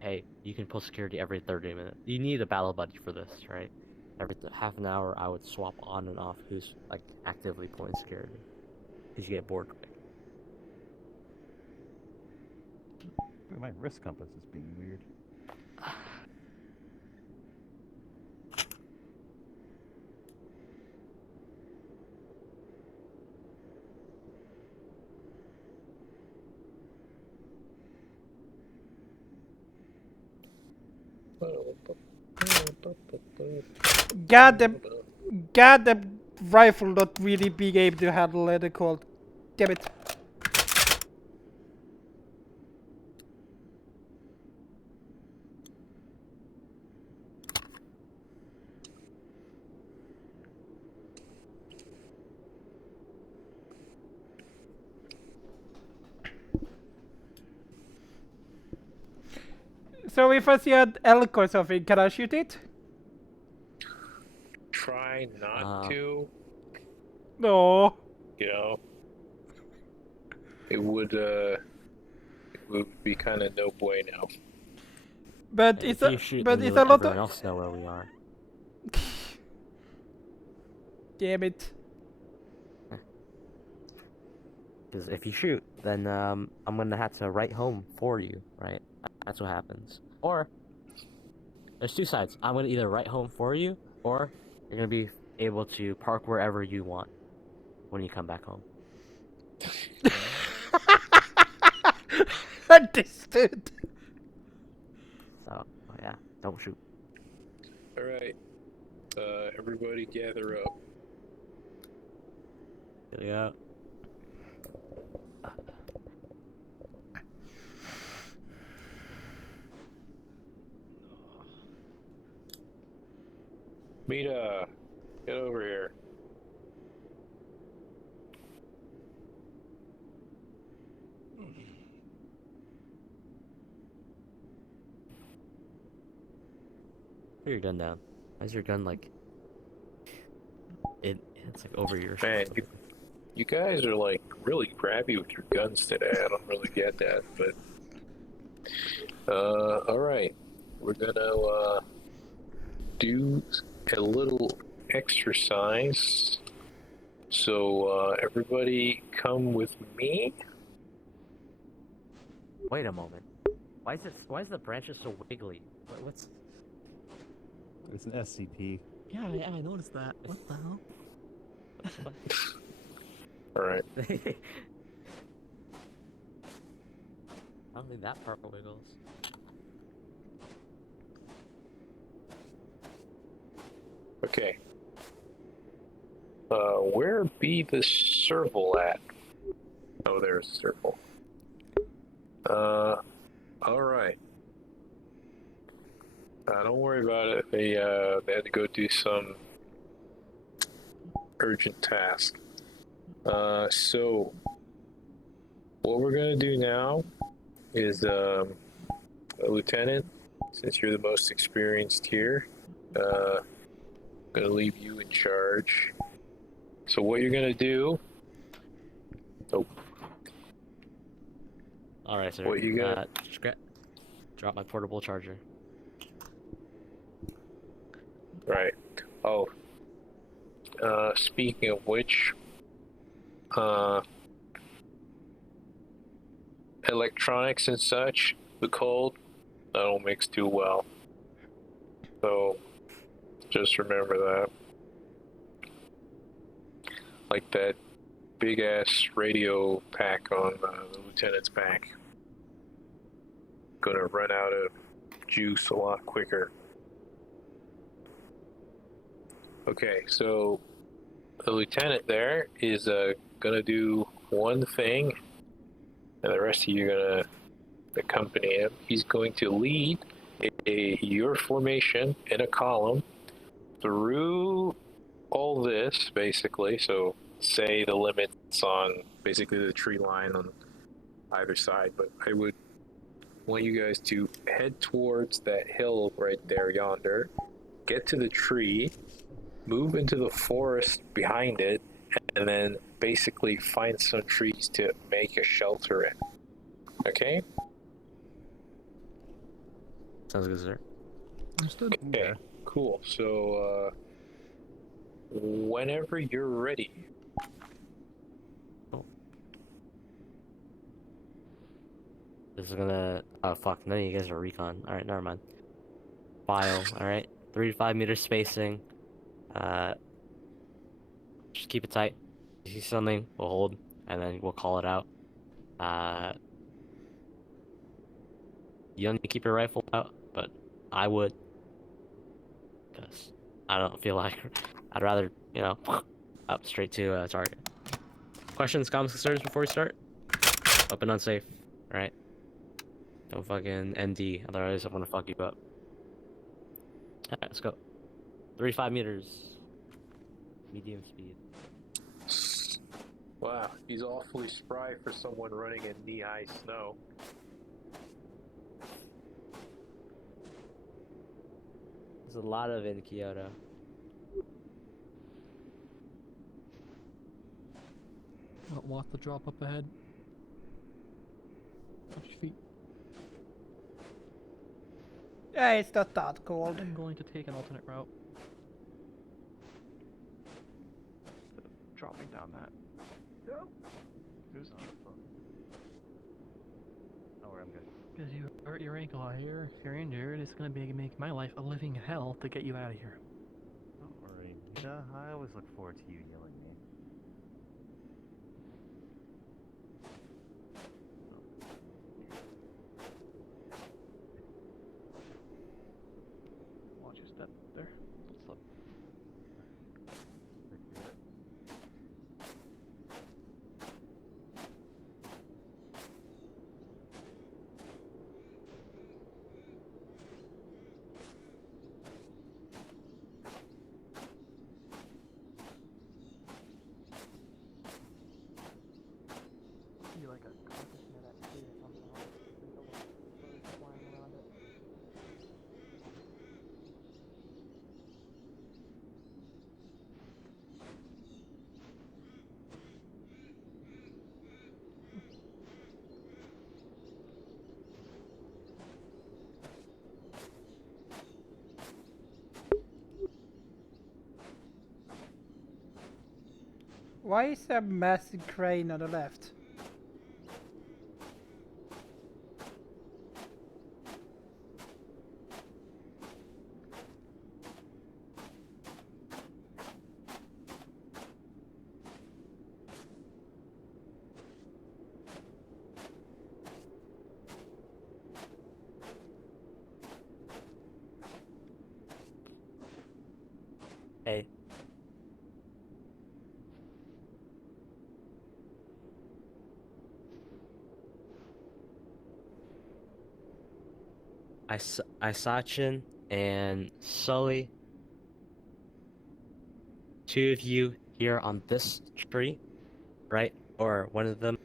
hey, you can pull security every 30 minutes. You need a battle buddy for this, right? Every half an hour, I would swap on and off who's like actively pulling security, because you get bored quick. My wrist compass is being weird. Goddamn rifle not really being able to handle any cold. Damn it. So if I see an elk or something, can I shoot it? Try not to. No. You know, it would be kind of no bueno. But And it's if a you shoot, but then it's you'll a lot everyone of. else know where we are. Damn it. Because if you shoot, then I'm gonna have to write home for you, right? That's what happens. Or there's two sides. I'm gonna either write home for you, or you're gonna be able to park wherever you want when you come back home. Understood. So yeah, don't shoot. All right, everybody gather up. Yeah. Mita, get over here. Put your gun down. Why is your gun like? It's like over your Man, shoulder. you guys are like really crabby with your guns today. I don't really get that, but all right, we're gonna do a little exercise. So everybody, come with me. Wait a moment. Why is the branches so wiggly? What's? It's an SCP. Yeah, I noticed that. What the hell? All right. I don't think that part wiggles. Okay. Where be the serval at? Oh, there's the serval. All right. Don't worry about it. They had to go do some urgent task. So what we're gonna do now is, Lieutenant, since you're the most experienced here, gonna leave you in charge. So what you're gonna do? Oh, All right, sir. What you got? Drop my portable charger. right. Oh, speaking of which, electronics and such, the cold, that don't mix too well. So just remember that. Like that big ass radio pack on the lieutenant's back. Gonna run out of juice a lot quicker. Okay, so the lieutenant there is gonna do one thing, and the rest of you are gonna accompany him. He's going to lead your formation in a column through all this, basically. So, say the limits on basically the tree line on either side, but I would want you guys to head towards that hill right there, yonder, get to the tree, move into the forest behind it, and then basically find some trees to make a shelter in. Okay? Sounds good, sir. Understood. Okay, cool. So, whenever you're ready. This is gonna. Oh fuck! None of you guys are recon. All right, never mind. File. All right, 3 to 5 meter spacing. Just keep it tight. You see something, we'll hold, and then we'll call it out. You don't need to keep your rifle out, but I would, because I don't feel like I'd rather, up straight to target. Questions, comments, concerns before we start? Open unsafe. All right. Don't fucking ND, otherwise I'm gonna fuck you up. Alright, let's go. 35 meters. Medium speed. Wow, he's awfully spry for someone running in knee-high snow. There's a lot of in Kyoto. Watch the drop up ahead. Watch your feet. Yeah, it's not that cold. I'm going to take an alternate route. Dropping down that. Who's on the phone? Oh, I'm good. Because you hurt your ankle out here. If you're injured, it's going to make my life a living hell to get you out of here. Don't worry, Mita. I always look forward to you yelling at me. Watch your step there. Don't slip. You like a carcass near that tree or something. Birds flying around it. Why is there a massive crane on the left? Hey. Isachin and Sully, 2 of you here on this tree, right? Or one of them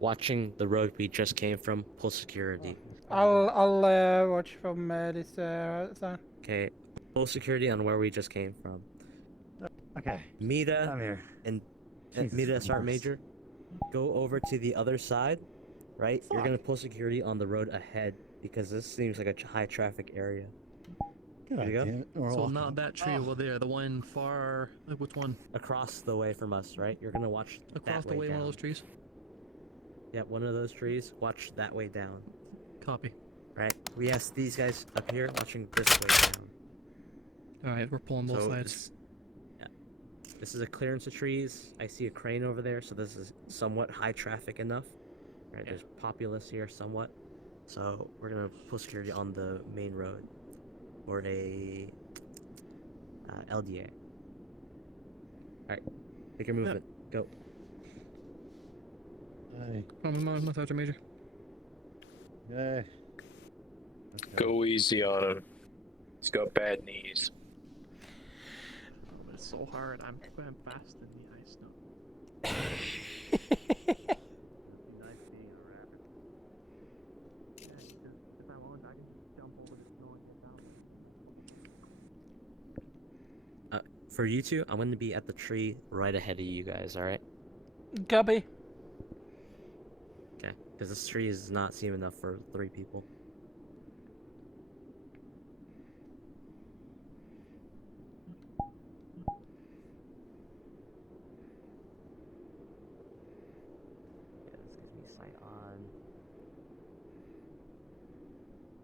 watching the road we just came from, pull security. I'll watch from this side. Okay, pull security on where we just came from. Okay, Mita I'm here. and Jesus Mita Sergeant Christ. Major, go over to the other side, right? You're gonna pull security on the road ahead because this seems like a high traffic area. God you go. damn it, we're So all- not that tree over there, the one far... Like which one? Across the way from us, right? You're gonna watch Across that the way, down. one of those trees? Yeah, one of those trees. Watch that way down. Copy. Right? We asked these guys up here watching this way down. Alright, we're pulling both So sides. this is a clearance of trees. I see a crane over there, so this is somewhat high traffic enough. Right? There's populace here somewhat. So we're gonna pull security on the main road. Or a LDA. Alright, make your movement. Go. Hey, I'm on Sergeant Major. hey. Go easy on him. He's got bad knees. Oh, but it's so hard. I'm fast in the ice now. Nice being a rabbit. Yeah, because if I want, I can just jump over the snow and get down. For you two, I'm gonna be at the tree right ahead of you guys, alright? Copy. Okay. Because this tree does not seem enough for 3 people. Yeah, this gives me sight on...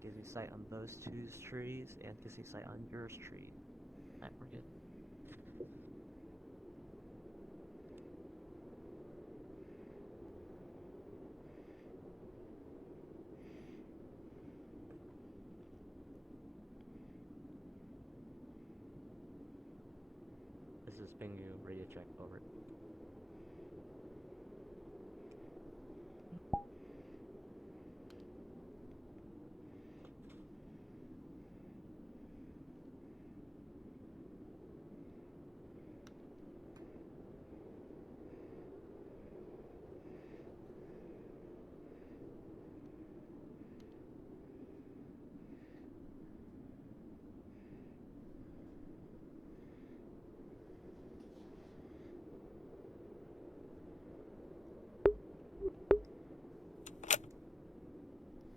Gives me sight on those two's trees, and gives me sight on yours tree. Alright, we're good. This is Pingu, radio check, over.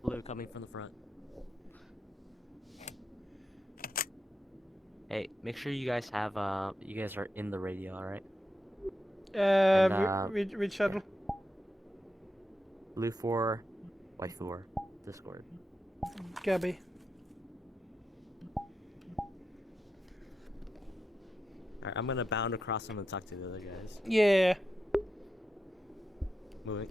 Blue coming from the front. Hey, make sure you guys have you guys are in the radio, alright? Which shuttle? Blue 4, white 4, Discord. Copy. Alright, I'm gonna bound across them and talk to the other guys. Yeah. Moving.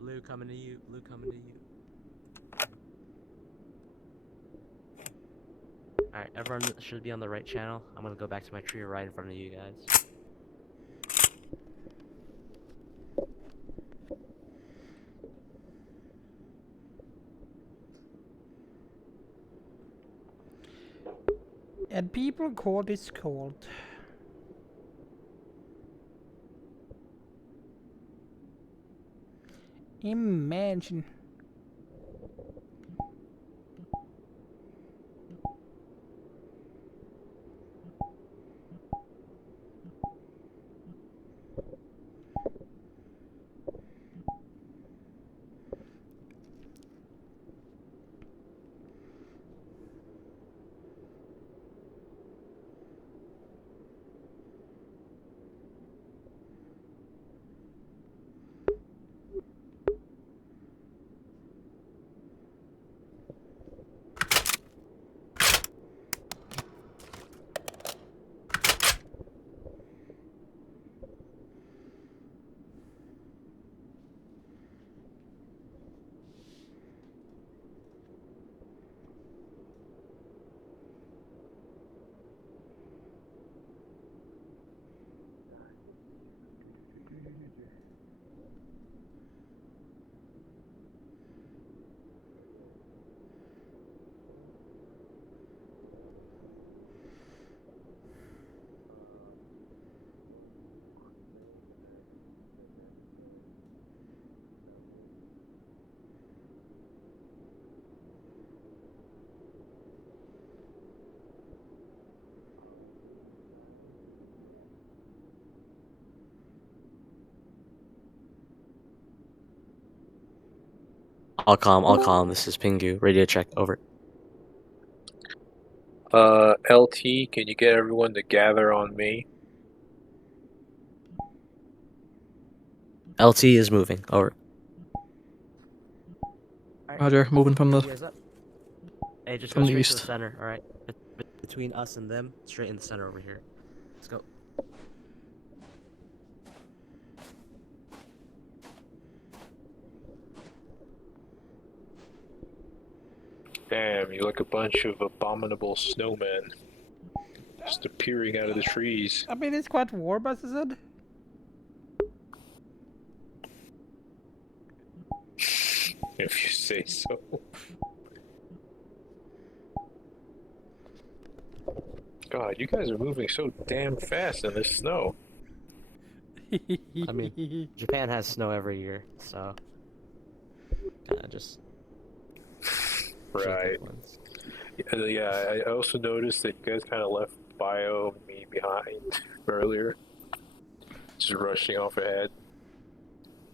Blue coming to you, blue coming to you. Alright, everyone should be on the right channel. I'm gonna go back to my tree right in front of you guys. And people call this cold. Imagine. All calm. This is Pingu. Radio check. Over. LT, can you get everyone to gather on me? LT is moving. Over. Roger, moving from the Ears up. Hey, just from go the straight to the east. center. All right. Between us and them, straight in the center over here. Let's go. Damn, you look a bunch of abominable snowmen just appearing out of the trees. I mean, it's quite warm, as I said. If you say so. God, you guys are moving so damn fast in this snow. I mean, Japan has snow every year, so kind of just Right. Yeah, I also noticed that you guys kind of left me behind earlier. Just rushing off ahead.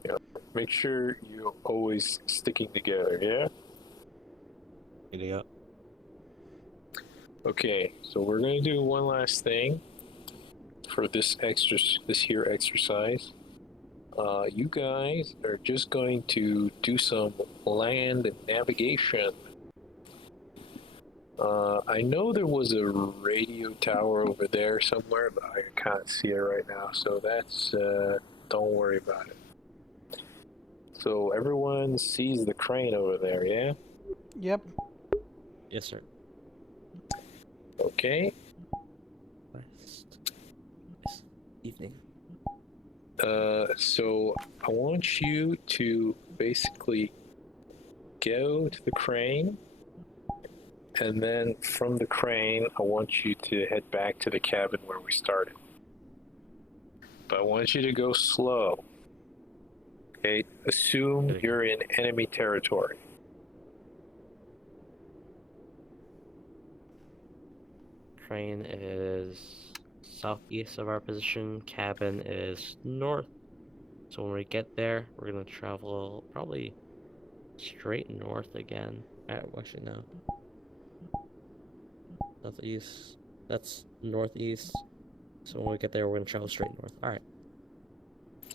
You know, make sure you're always sticking together, yeah? Here you go. Okay, so we're gonna do one last thing for this here exercise. You guys are just going to do some land navigation. I know there was a radio tower over there somewhere, but I can't see it right now, so that's, don't worry about it. So everyone sees the crane over there, yeah? Yep. Yes, sir. Okay. Nice evening. So I want you to basically go to the crane, and then from the crane, I want you to head back to the cabin where we started. But I want you to go slow. Okay? Assume you're in enemy territory. Crane is southeast of our position. Cabin is north. So when we get there, we're gonna travel probably straight north again. Actually, no. Southeast. That's northeast. So when we get there, we're gonna travel straight north. All right.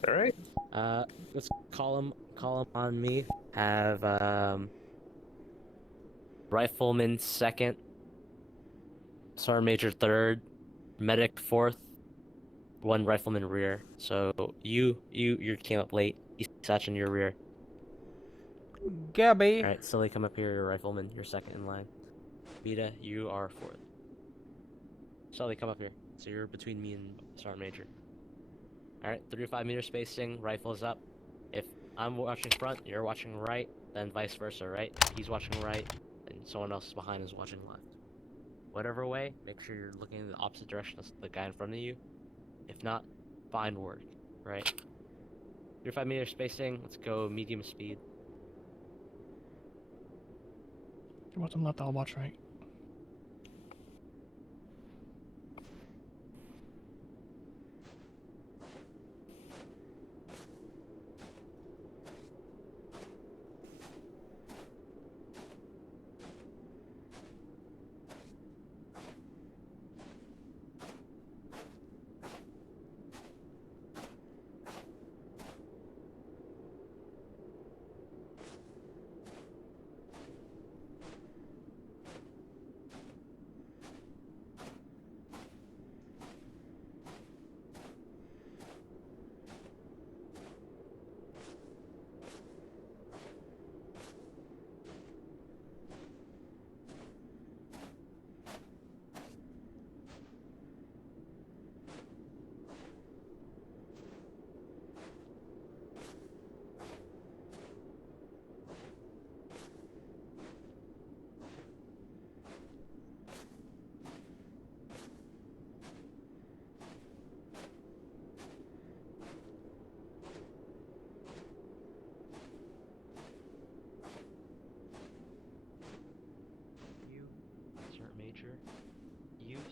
All right? Let's call him on me. Have rifleman second, sergeant major third, medic fourth, one rifleman rear. So you came up late. Satch in your rear. Gabby. All right, Silly, come up here. You're rifleman. You're second in line. Vita, you are fourth. Sully, come up here. So you're between me and sergeant major. All right, 3 to 5 meter spacing. Rifles up. If I'm watching front, you're watching right, then vice versa, right? If he's watching right, and someone else behind is watching left. Whatever way, make sure you're looking in the opposite direction as the guy in front of you. If not, find work, right? 3 to 5 meter spacing. Let's go medium speed. What's on left? I'll watch right.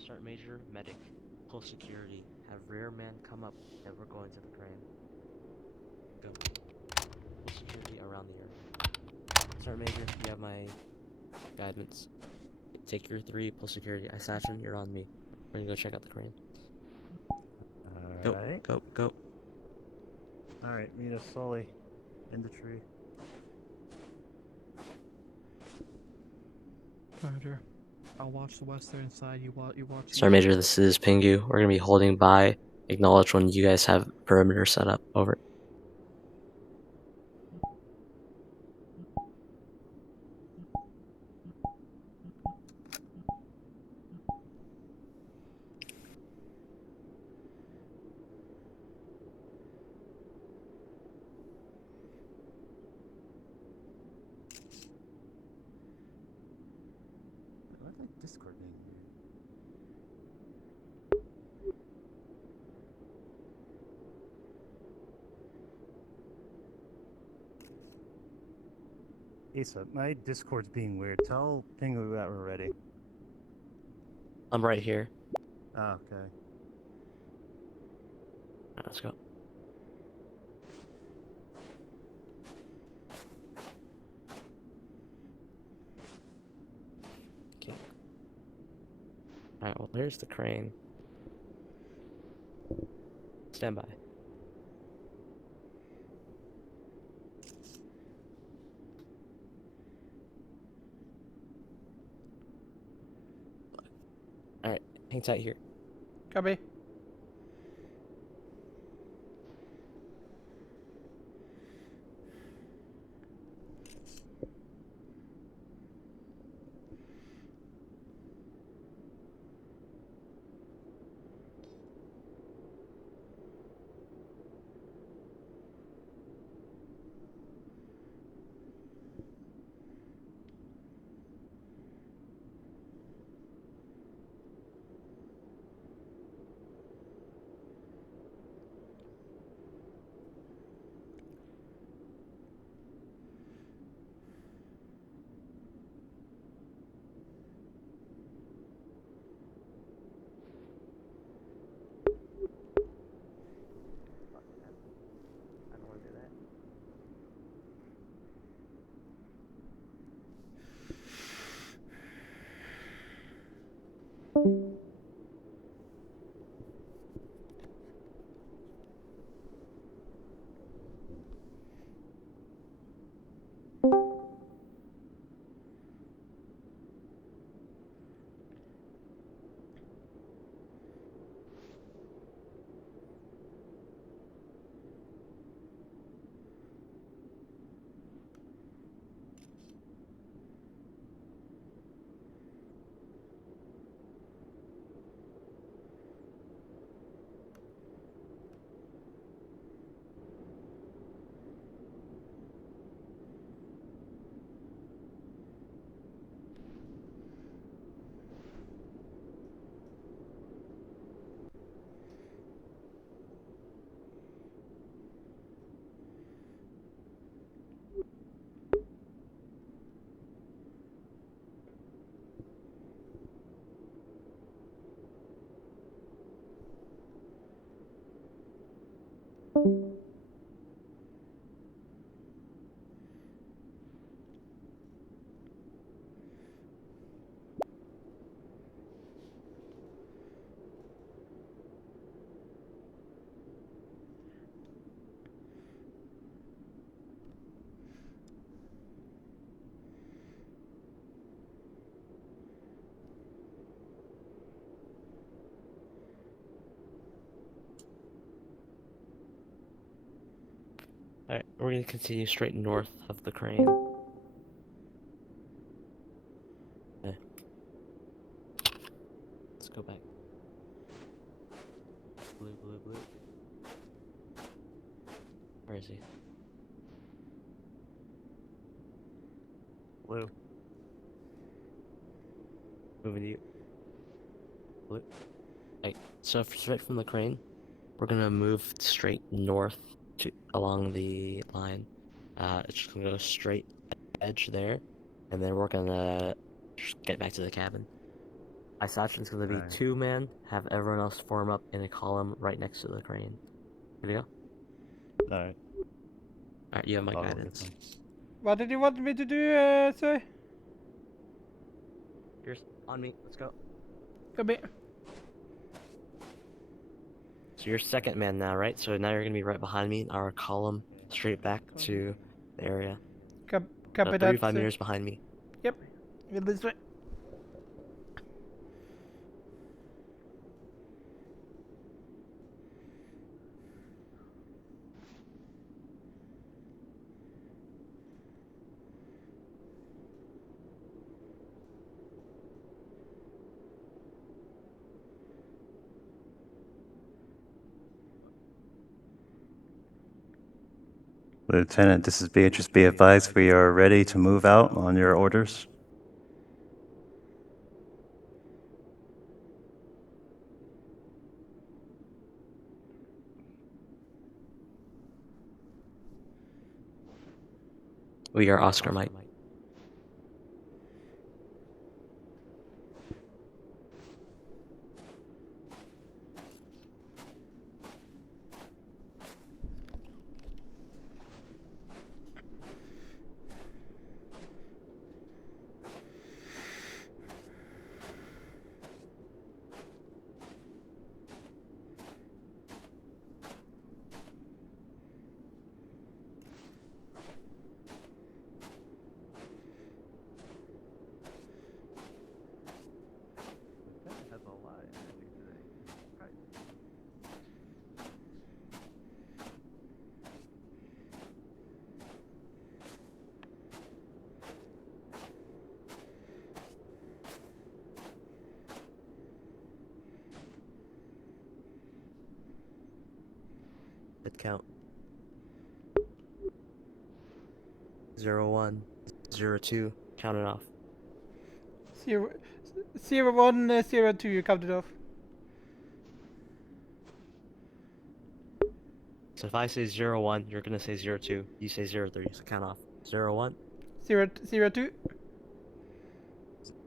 Sergeant Major, medic, close security. Have rear man come up, and we're going to the crane. Go. Close security around the area. Sergeant Major, you have my guidance. Take your 3 plus security. Assassin, you're on me. We're gonna go check out the crane. Go, Alright. go. Alright, meet us slowly. In the tree. Roger. I'll watch the western side. You watch. Sergeant Major, this is Pingu. We're gonna be holding by. Acknowledge when you guys have perimeter set up. Over. Why is my Discord being weird? Asa, my Discord's being weird. Tell Pingu that we're ready. I'm right here. Oh, okay. Alright, let's go. Okay. Alright, well, there's the crane. Stand by. Alright, hang tight here. Copy. I don't want to do that. Alright, we're gonna continue straight north of the crane. Okay. Let's go back. Blue. Where is he? Blue. Moving to you. Blue. Right, so straight from the crane, we're gonna move straight north to along the line. It's just gonna go straight edge there, and then we're gonna just get back to the cabin. Isachin's gonna be Right. 2-man, have everyone else form up in a column right next to the crane. Good to go? Alright. Alright, you have my I'll go get guidance. them. What did you want me to do, sir? You're on me. Let's go. Come here. So you're second man now, right? So now you're gonna be right behind me in our column, straight back to the area. Copy that, 35 sir. meters behind me. Yep. Go this way. Lieutenant, this is Beatrice. Be advised, we are ready to move out on your orders. We are Oscar Mike. Head count. 01, 02. Count it off. 01, 02. You counted off. So if I say 01, you're gonna say 02. You say 03. So count off. 01. 02.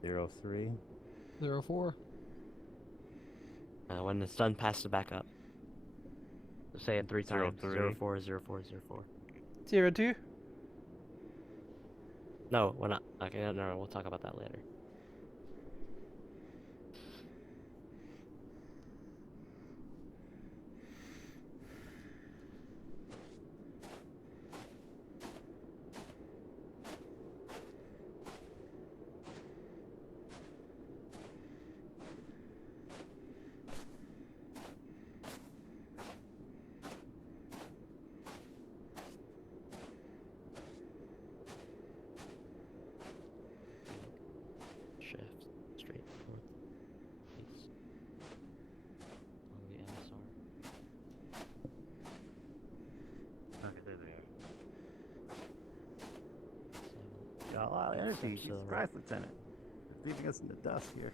03. 04. When it's done, pass it back up. So say it 3 times. 03. 04, 04, 04. 02. No, we're not. Okay, no, we'll talk about that later. Shift straight north. East. Along the MSR. Okay, there they are. 7. Got a lot of energy. Steps to Jesus the Christ, Lieutenant. Leaving us in the dust here.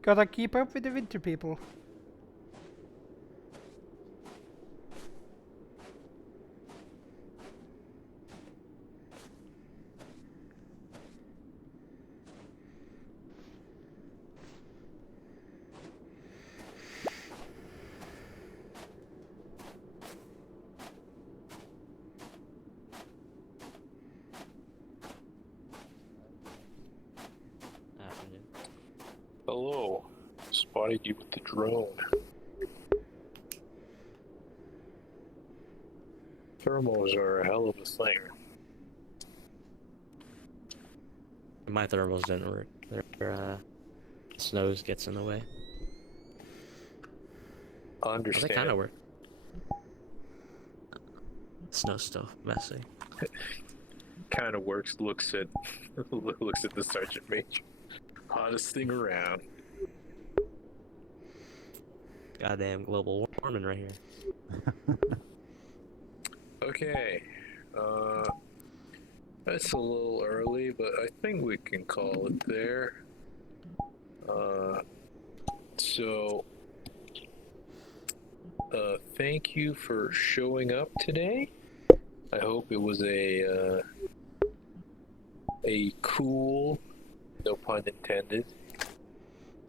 Gotta keep up with the winter people. Afternoon. Hello. Spotted you with the drone. Thermals are a hell of a thing. My thermals didn't work. Their snows gets in the way. I But understand. they kind of work. Snow's still messy. Kind of works. Looks at looks at the sergeant major. Hottest thing around. Goddamn global warming right here. Okay. That's a little early, but I think we can call it there. So thank you for showing up today. I hope it was a cool, no pun intended,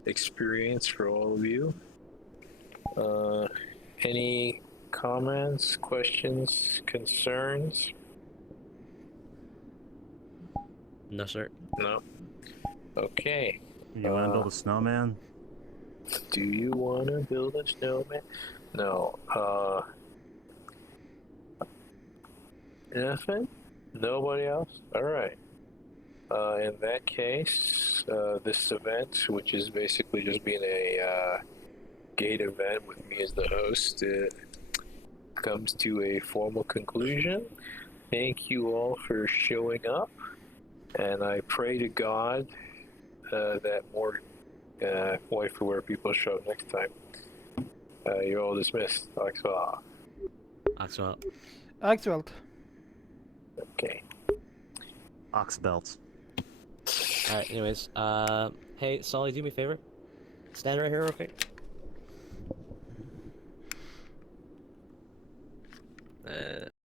experience for all of you. Any comments, questions, concerns? No, sir. No. Okay. You want to build a snowman? Do you want to build a snowman? No. Nothing? Nobody else? Alright. In that case, this event, which is basically just being a gate event with me as the host, comes to a formal conclusion. Thank you all for showing up, and I pray to God that more waifu people show up next time. You're all dismissed. Oxford. Axel. Axwell. Okay. Ox belts. Alright, anyways, hey, Solly, do me a favor. Stand right here real quick.